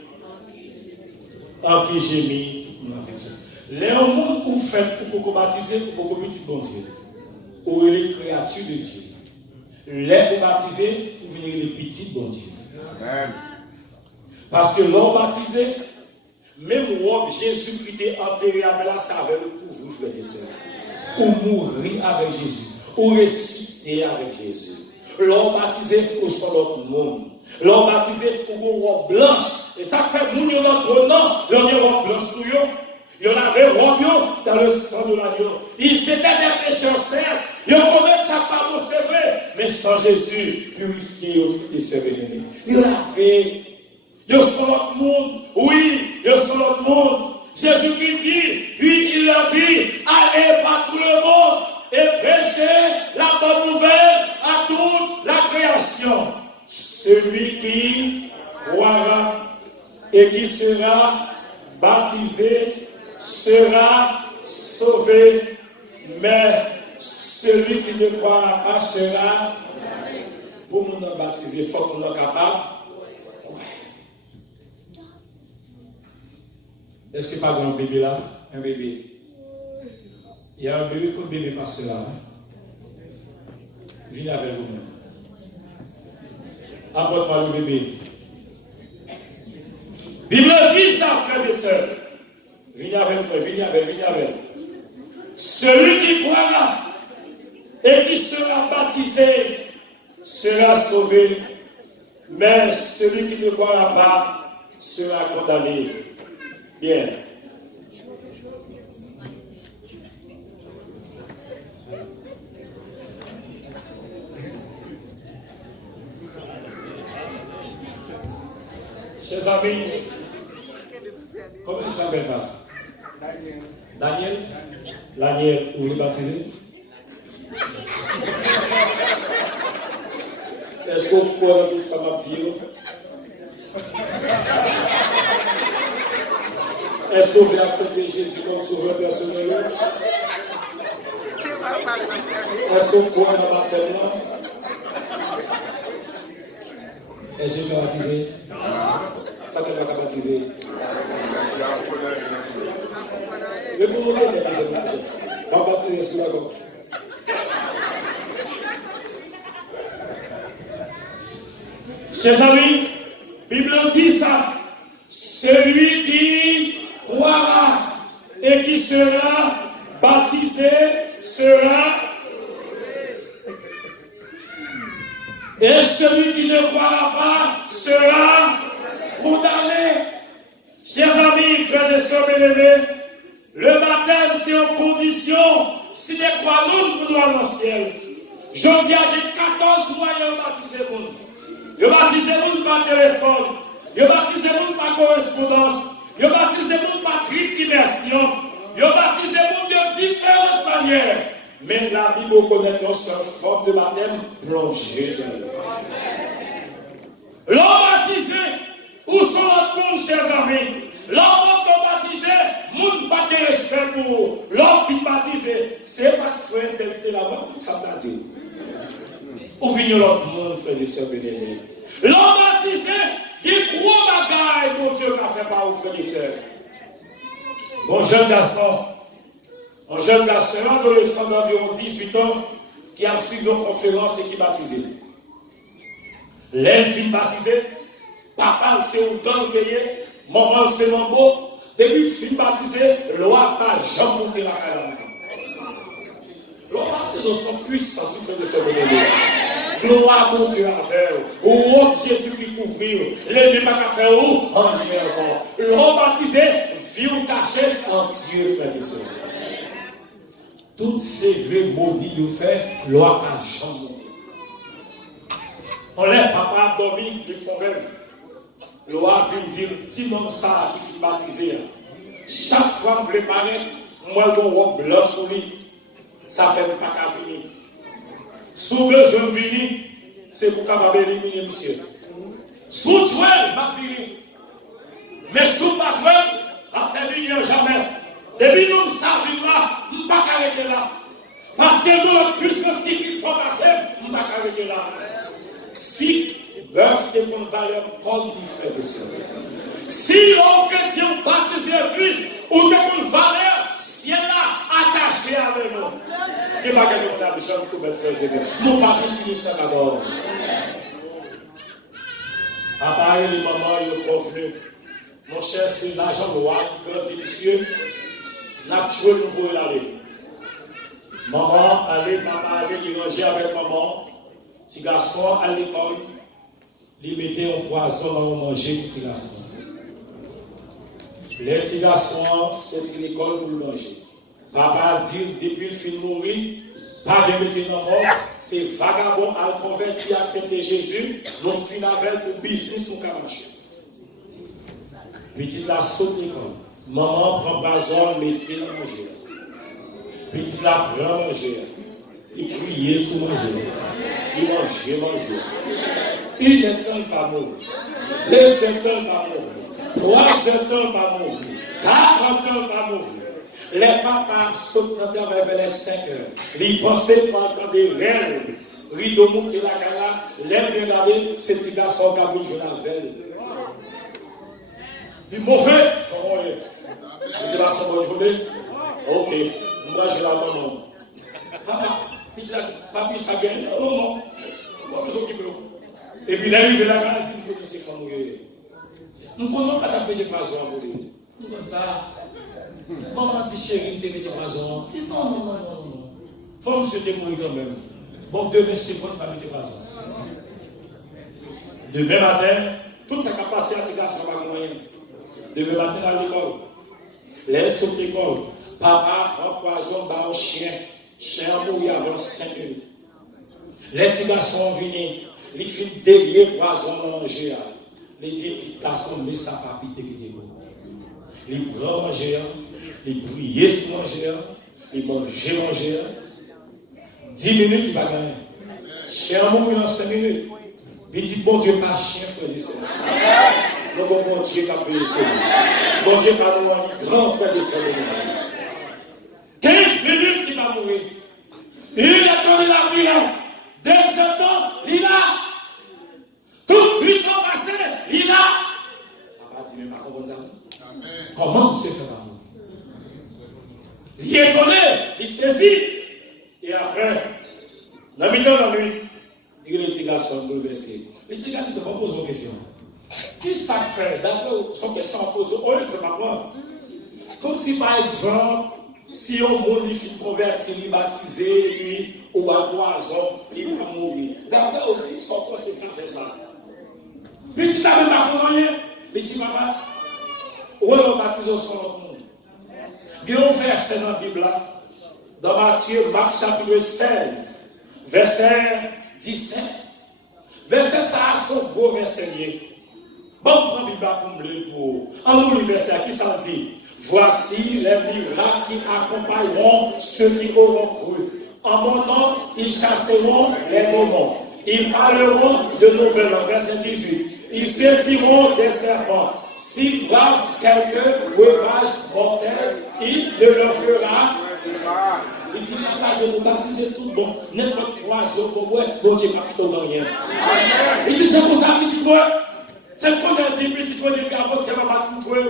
en qui j'ai mis mon affection. Les hommes où fait pour baptiser pour beaucoup petit bon Dieu, ou les créatures de Dieu. Les pour baptiser pour venir les petits bon Dieu. Amen. Parce que l'homme baptisé, même Jésus-Christ est enterré avec la saveur pour vous, frères et sœurs. Ou mourir avec Jésus, ou ressusciter avec Jésus. L'homme baptisé pour son autre monde. L'homme baptisé pour une robe blanche. Et ça fait nous, notre nom, il y a une robe blanche sur eux. Il y en avait robe dans le sang de l'agneau. Ils étaient des pécheurs, certes. Ils ont commis ça par c'est vrai. Mais sans Jésus, purifié au fil de ses vénénés. Il a fait. Ils sont l'autre monde. Oui, ils sont l'autre monde. Jésus qui dit, puis il leur dit, allez par tout le monde et prêchez la bonne nouvelle à toute la création. Celui qui croira et qui sera baptisé sera sauvé, mais celui qui ne croira pas sera, pour nous baptiser, il faut qu'on soit capable. Est-ce qu'il n'y a pas un bébé là? Un bébé. Il y a un bébé, quand le bébé passe là. Viens avec vous. Apporte-moi le bébé. Bible dit ça, frères et sœurs. Viens avec moi, viens avec. Celui qui croira et qui sera baptisé sera sauvé, mais celui qui ne croira pas sera condamné. Bien. Chers amis, comment il s'appelle passe? Daniel. Daniel, vous voulez baptiser? Est-ce que vous croyez que ça va dire? Est-ce que vous voulez accepter Jésus comme sauveur personnel? Est-ce que vous croyez dans ma baptême là? Est-ce que vous êtes baptisé? Ça ne va pas baptiser. Mais pour nous donner des images, on va baptiser ce là-bas. Chers amis, Bible dit ça. Celui qui croira et qui sera baptisé sera. Et celui qui ne croira pas sera condamné. Chers amis, frères et sœurs bien-aimés, le baptême c'est en condition si les croix nous pour nous aller au ciel. Je dis à des 14 moyens de baptiser le monde. Je baptise le monde par téléphone, je baptise le monde par correspondance, je baptise le monde par triple immersion, je baptise le monde de différentes manières. Mais la Bible connaît une seule forme de baptême plongée dans l'eau. L'homme baptisé, où sont notre monde, chers amis? L'homme baptisé, monde pas de respect pour vous. L'homme qui baptisé, c'est pas de frère tel que là-bas, ça t'a dit. Où vient l'autre monde, frères et sœurs bénémoines? L'homme baptisé, qui gros bagaille, mon Dieu, qu'a fait par vous, frères et sœurs. Bon jeune garçon, un jeune garçon, un adolescent d'environ 18 ans, qui a suivi nos conférences et qui est baptisé. L'élève baptisé, papa c'est un temps payé, maman c'est mon beau, Depuis que je suis baptisé, loi pas jamais monté la calame. Loi baptisé sans puissance, il fait de ce monde. Gloire mon Dieu à faire. Ou Jésus qui couvre. Les n'est pas qu'à faire où? En Dieu encore. Loi baptisé, vie ou caché en Dieu, frères et sœurs. Toutes ces cérémonies vous fait, loi pas jamais monté. On lève papa dormi, ils font rêve. Loi vient dire, petit homme ça qui fait baptiser. Chaque fois que je prépare, moi je robe blanc sur lui. Ça fait pas qu'à venir. Sous besoin de venir, c'est pour capable éliminer monsieur. Sous tuer, ma venir. Mais sous pas tuer, à faire venir jamais. Depuis nous savons là, nous ne pouvons pas arrêter là. Parce que nous, la puissance qui faut passer, nous ne pouvons pas arrêter là. Si bœuf est une valeur comme les frères et sœurs. Si on chrétien baptisé en Christ, ou une valeur, si elle a attaché avec nous. Et pas que nous avons besoin de mettre frères et sœurs. Nous ne pouvons pas utiliser ça d'abord. Papa et les mamans, ils ont convenu. Mon cher, c'est l'argent roi qui grandit les cieux. N'a tué le nouveau aller. Maman, allez, papa, allez, il rangeait avec maman. Petit garçon à l'école, il mettait un poison dans le manger pour petit garçon. Les petits garçons sortent de l'école pour le manger. Papa dit, depuis le film mourir, pas de mettre dans mort, c'est vagabond à convertir à Saint-Jésus, nous finissons avec le business ou marché. Petit garçon de l'école. Maman prend bazar, mettez dans manger. Petit la prend manger. Il priait sur manger. Il mangeait. Une étoile pas mourir. 2 étoiles pas mourir. 3 étoiles pas mourir. 40 étoiles pas mourir. Les papas sautent vers les 5 heures. Ils pensaient pendant des rêves. Rideau mouillé la cala. L'air bien gardé, c'est petit garçon qui a bougé la veille. Du mauvais, comment est? Je dis la bonne journée. Ok, moi je la maman. Papa, il dit, papi, ça vient. Non, non. Moi, je m'occupe. Et puis là, il veut la garde, il dit, c'est comme nous ne pouvons pas taper des poisons à voler. Nous comme ça. Maman dit, chérie, tu es des poisons. Dis non, non, non, non, non. Faut monsieur te mourir quand même. Bon, demain, c'est bon, pas mettre des poisons. Demain matin, toute sa capacité à tirer sur ma moyenne. Demain matin, à l'école. Les sont l'école. Papa en poison dans un chien. Chien mourir avant 5 minutes. Les petits garçons viennent. Les filles déliées poison manger. Les petits garçons ne savent pas piter que des mots. Les grands manger. Les briller sur manger. Les manger. 10 minutes, il va gagner. Chien mourir dans 5 minutes. Petit bon Dieu, pas chien, frère et sœur. Nous, bon Dieu, qui a payé ça. Bon Dieu, pas nous, les grands frères et sœurs. 15 minutes, il va mourir. Il a donné la prière. 2 ans, il a. Tout 8 ans passés, il a. Papa dit, mais pas comment ça. Comment se fait l'amour? Il est étonné, il saisit. Et après, dans le milieu de la nuit, il y a des petits garçons bouleversés. Les petits garçons ne te posent une question. Qui ça fait? D'après son question posée, on ne sait pas quoi. Comme si par exemple, si on modifie, converti, il baptisé, lui, ou à poison, il va mourir. D'après aucune son conséquent fait ça. Petit n'avait pas compris, petit papa, où est le baptisé son monde? Il y a un verset dans la Bible, dans Matthieu, Marc chapitre 16, verset 17. Verset ça, son beau verset lié. Bon, prends la Bible pour me pour. En nous, le verset qui ça dit? Voici les miracles qui accompagneront ceux qui auront cru. En mon nom, ils chasseront les démons. Ils parleront de nouvelles langues. Verset 18. Ils saisiront des serpents. S'ils voient quelques breuvages mortels, il ne leur fera pas. Il dit, papa, de nous baptiser tout bon. N'importe quoi, je comprends, bon Dieu, pas plutôt gagné. Il dit, c'est pour ça, petit peu. C'est comme un dit, petit peu, les gars, faut que tu vas tout jouer.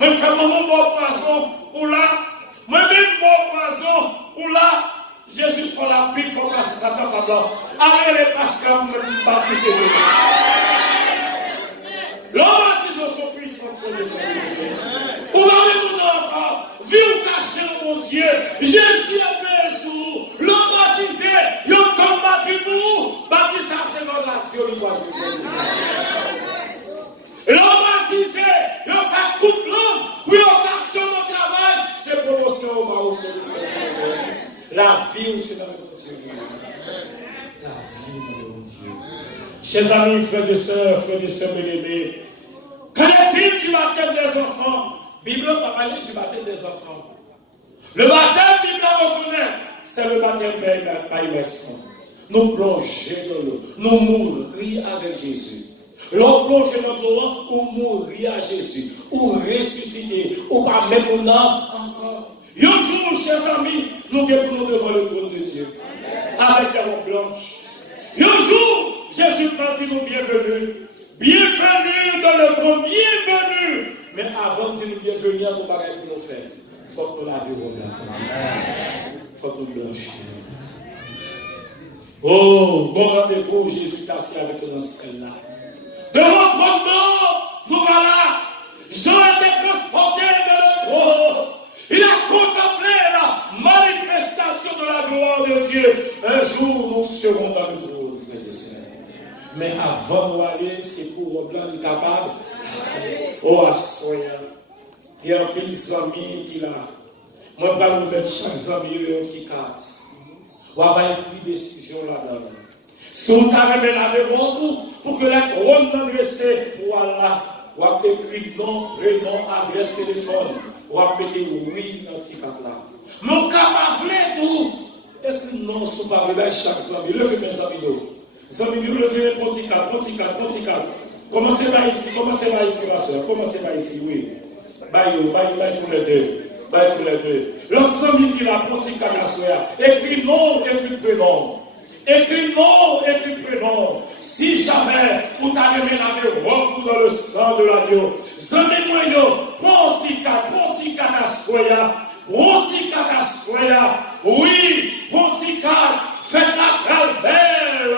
Je fais mon bon poisson pour là. Moi-même, mon poisson pour là. Jésus fait la pile, il faut passer ça dans la blanc. Allez, les pasteurs, pour me baptiser. L'homme baptise son puissance, pour les Ou mon Dieu, Jésus a fait sous, l'homme baptisé, il tombe baptisé pour, baptisé ça c'est notre action, il doit Jésus. L'homme baptisé, il fait toute l'homme, pour action au travail, c'est promotion au bas de Seigneur. La vie, c'est dans le Dieu. La vie, dans le Dieu. Chers amis, frères et sœurs bien-aimés, qu'en est-il du baptême des enfants? Bible va parler du baptême des enfants. Le baptême, Bible reconnaît, c'est le baptême par immersion. Nous plonger dans l'eau, nous mourir avec Jésus. L'on plonge dans l'eau, ou mourir à Jésus, ou ressusciter, ou pas même on a encore. Un jour, chers amis, nous devons devant le trône de Dieu, avec des robes blanches. Un jour, Jésus dit nous bienvenue. Bienvenue dans le trône, bienvenue. Mais avant de nous bienvenue, nous pas nous faire. Il faut que nous lavions le regard. Il faut que nous blanchir. Oh, bon rendez-vous, Jésus est assis avec nous dans ce ciel-là. Devant le trône, nous voilà. Jean était transporté dans le trône. Il a contemplé la manifestation de la gloire de Dieu. Un jour, nous serons dans le trône, frères et sœurs. Mais avant d'aller, c'est pour le blanc capable. Oh, Assoya. Il y a un peu d'amis qui là. Moi, je vais vous mettre chaque ami un petit carte. On va écrire des décisions là-dedans. Si vous avez lavé pour que la couronne d'adresse, voilà. On va écrire nom, prénom, adresse, téléphone. On va mettre oui dans le petit carte là. Mon capable tout. Écrit non, sous par le chaque ami. Levez mes amis. Zami, levez un petit carte. Commencez par ici, ma soeur. Commencez par ici, oui. Bye pour les deux. L'autre ami qui l'a petit carte à soeur. Écrit non, écrit prénom. Écrit non, écrit prénom. Si jamais vous t'avez ménagé dans le sang de l'agneau, zami moi petit carte à soeur. Petit carte à soeur. Oui, petit carte. Faites-la belle.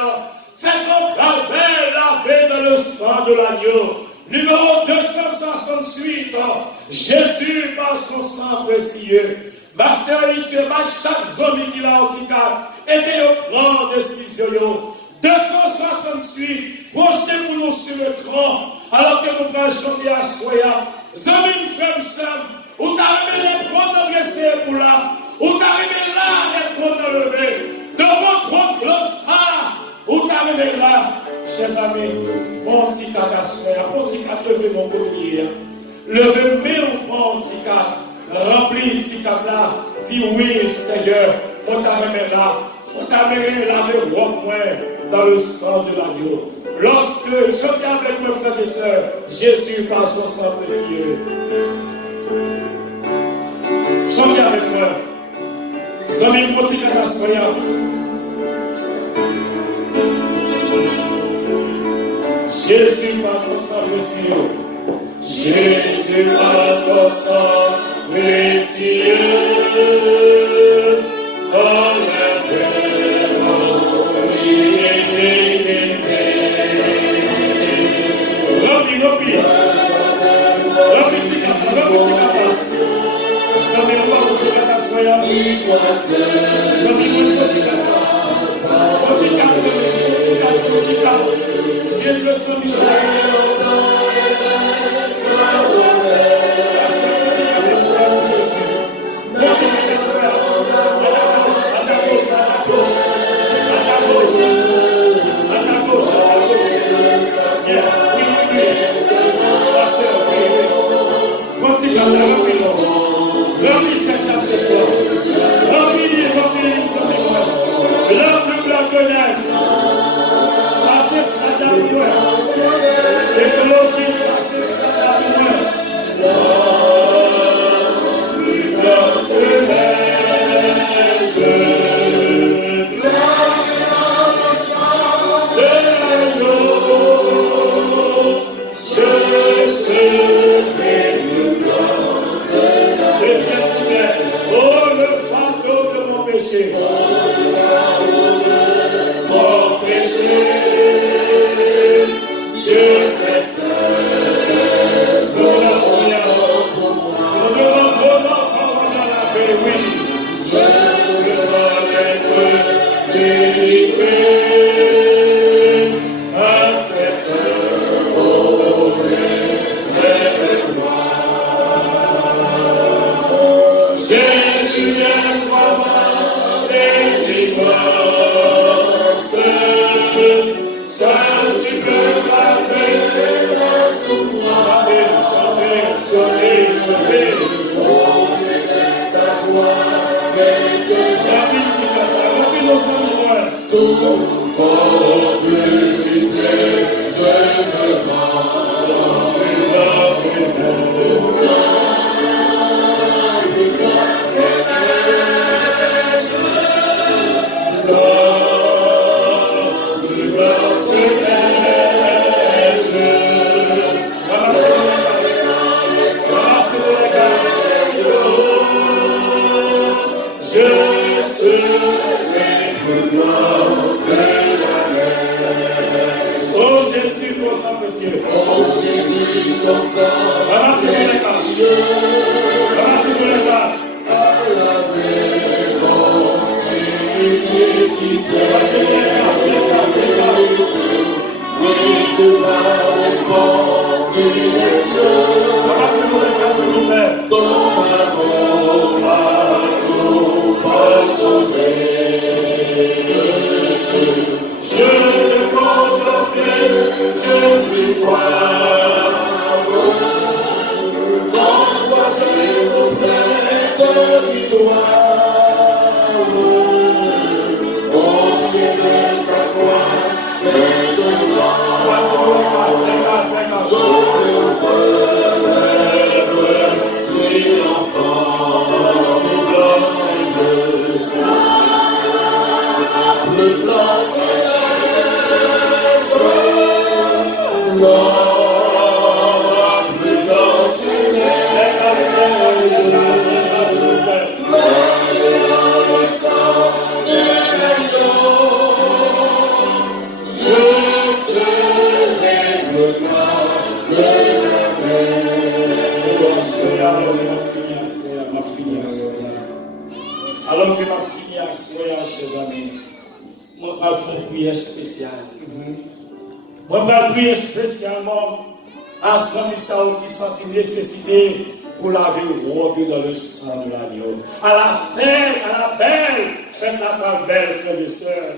Faites-la belle lavée dans le sang de l'agneau. Numéro 268. Jésus par son sang précieux. Ma soeur, il se bat chaque zone qui l'a handicap. Aidez au prendre décision. 268. Projetez pour nous sur le tronc. Alors que nous allons chanter à Soya. Zami, frère, sœur. Où t'arrivez les prendre adressés pour là. Où t'arrivez là, les prendre lever. Devant prendre le sang. Où t'arrivez là, chers amis. Bon petit carte à Soya. Bon petit carte, levez mon collier. Levez mon petit carte. Remplis petit carte là. Dis oui, Seigneur. On t'arrivez là. On t'arrivez laver robe moins dans le sang de l'agneau. Lorsque chantez avec mes frères et sœurs, Jésus par son sang précieux. Chantez avec moi. Zami petit carte à Soya. Jésus par ton sang précieux. Jésus par ton sang précieux. Eloge Alors que ma fille a soya, chers amis, moi, je vais faire une prière spéciale. Moi, je vais prier spécialement à ceux qui sentent une nécessité pour laver le robe dans le sang de l'agneau. À la belle fête la belle, frères et sœurs.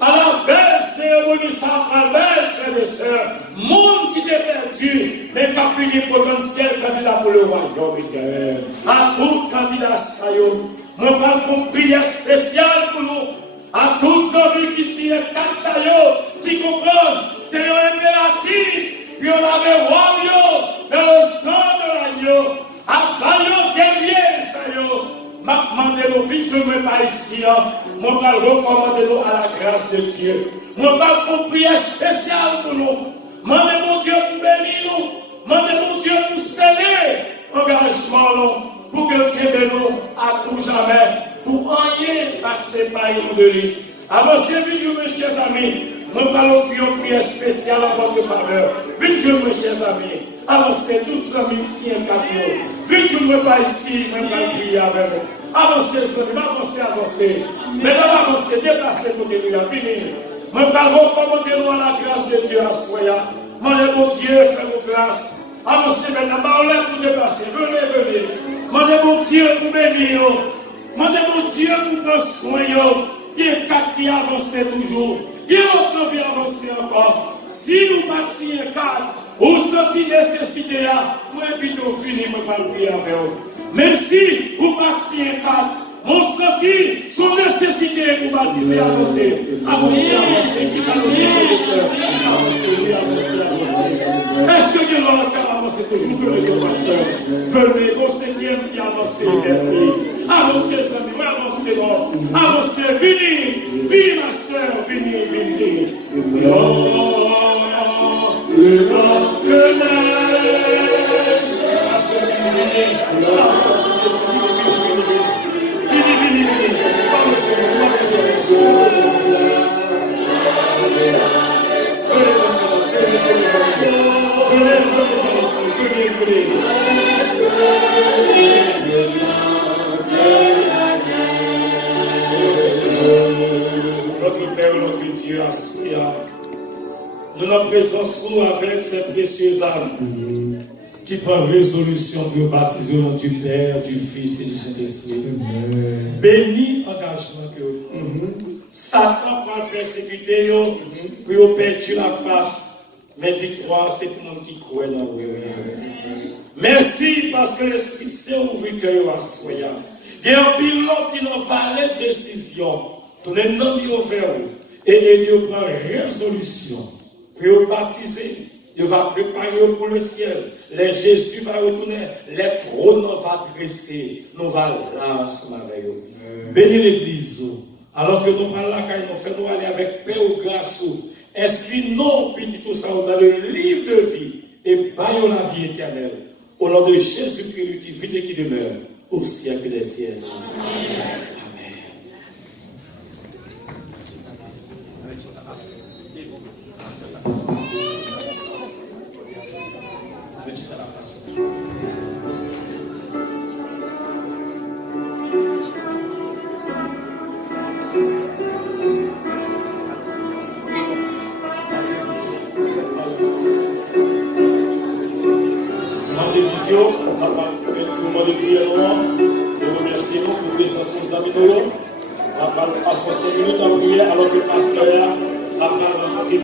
À la belle cérémonie sacrale, frères et sœurs. Monde qui est perdu, mais qui a fini potentiel candidat pour le royaume. À tout candidat, ça y est. Moi, je vais faire une prière spéciale pour nous. À tous les hommes qui s'y est qui comprennent, c'est un impératif, puis on avait roi dans le sang de l'agneau. Avant guerrier, ça y est. M'a demandé nos vies, je ne vais pas ici. Moi, je vais recommander nous à la grâce de Dieu. Moi, je vais faire une prière spéciale pour nous. Mandez mon Dieu pour bénir nous. Mandez mon Dieu pour sceller l'engagement pour que nous à tout jamais. Pour rien passer par nous de lui. Avancez vite, mes chers amis. Nous allons faire une prière spéciale en votre faveur. Vite, mes chers amis. Avancez tous les amis ici et quatre. Vite, je ne veux pas ici, même pas prier avec nous. Avancez, avancez. Maintenant, avancez, déplacez pour que nous y venir. Nous allons recommander nous à la grâce de Dieu à Soya. Mon Dieu, faites-nous grâce. Avancez maintenant, parlez pour déplacer. Venez. Mon Dieu, pour bénir. Mandez mon Dieu pour prendre soin. Il y a quatre qui avancent toujours. Il y a autre qui avance encore. Si nous partons un cadre, ou sentez nécessité, moi invite au fini, moi je vais prier avec vous. Même si vous partez un cadre, on sentit son nécessité pour baptiser, avancer. Qui ça nous dit, avancer. Est-ce que Dieu va avancer toujours? Venez, mon pasteur. Venez, au cinquième qui avance, merci. Avancez, amis, avancez, bon. Avancez, venez, ma soeur, venez. Le blanc que neige. Ma soeur, venez. Notre Père, notre Dieu, nous nous présentons avec cette précieuse âme qui prend résolution pour baptiser au nom du Père, du Fils et du Saint-Esprit. Béni engagement que Satan prend persécuter pour perdre la face, mais victoire c'est pour nous qui croient dans le Merci parce que l'Esprit Saint ouvre le cœur à soi. Il y a un pilote qui n'a pas les décisions. Tout le monde est ouvert. Et il prend résolution. Pour baptiser. Il va préparer pour le ciel. Les Jésus va retourner. Les trônes vont dresser. Nous allons là ensemble avec eux. Bénis l'église. Alors que nous parlons là, quand nous faisons aller avec paix ou grâce. Inscris nos petits tout ça dans le livre de vie. Et baillons la vie éternelle. Au nom de Jésus-Christ qui vit et qui demeure au siècle des siècles. Amen. Petit moment de prière, je remercie vous pour présence aux amis. On va passer 5 minutes en prière alors que le pasteur a parlé.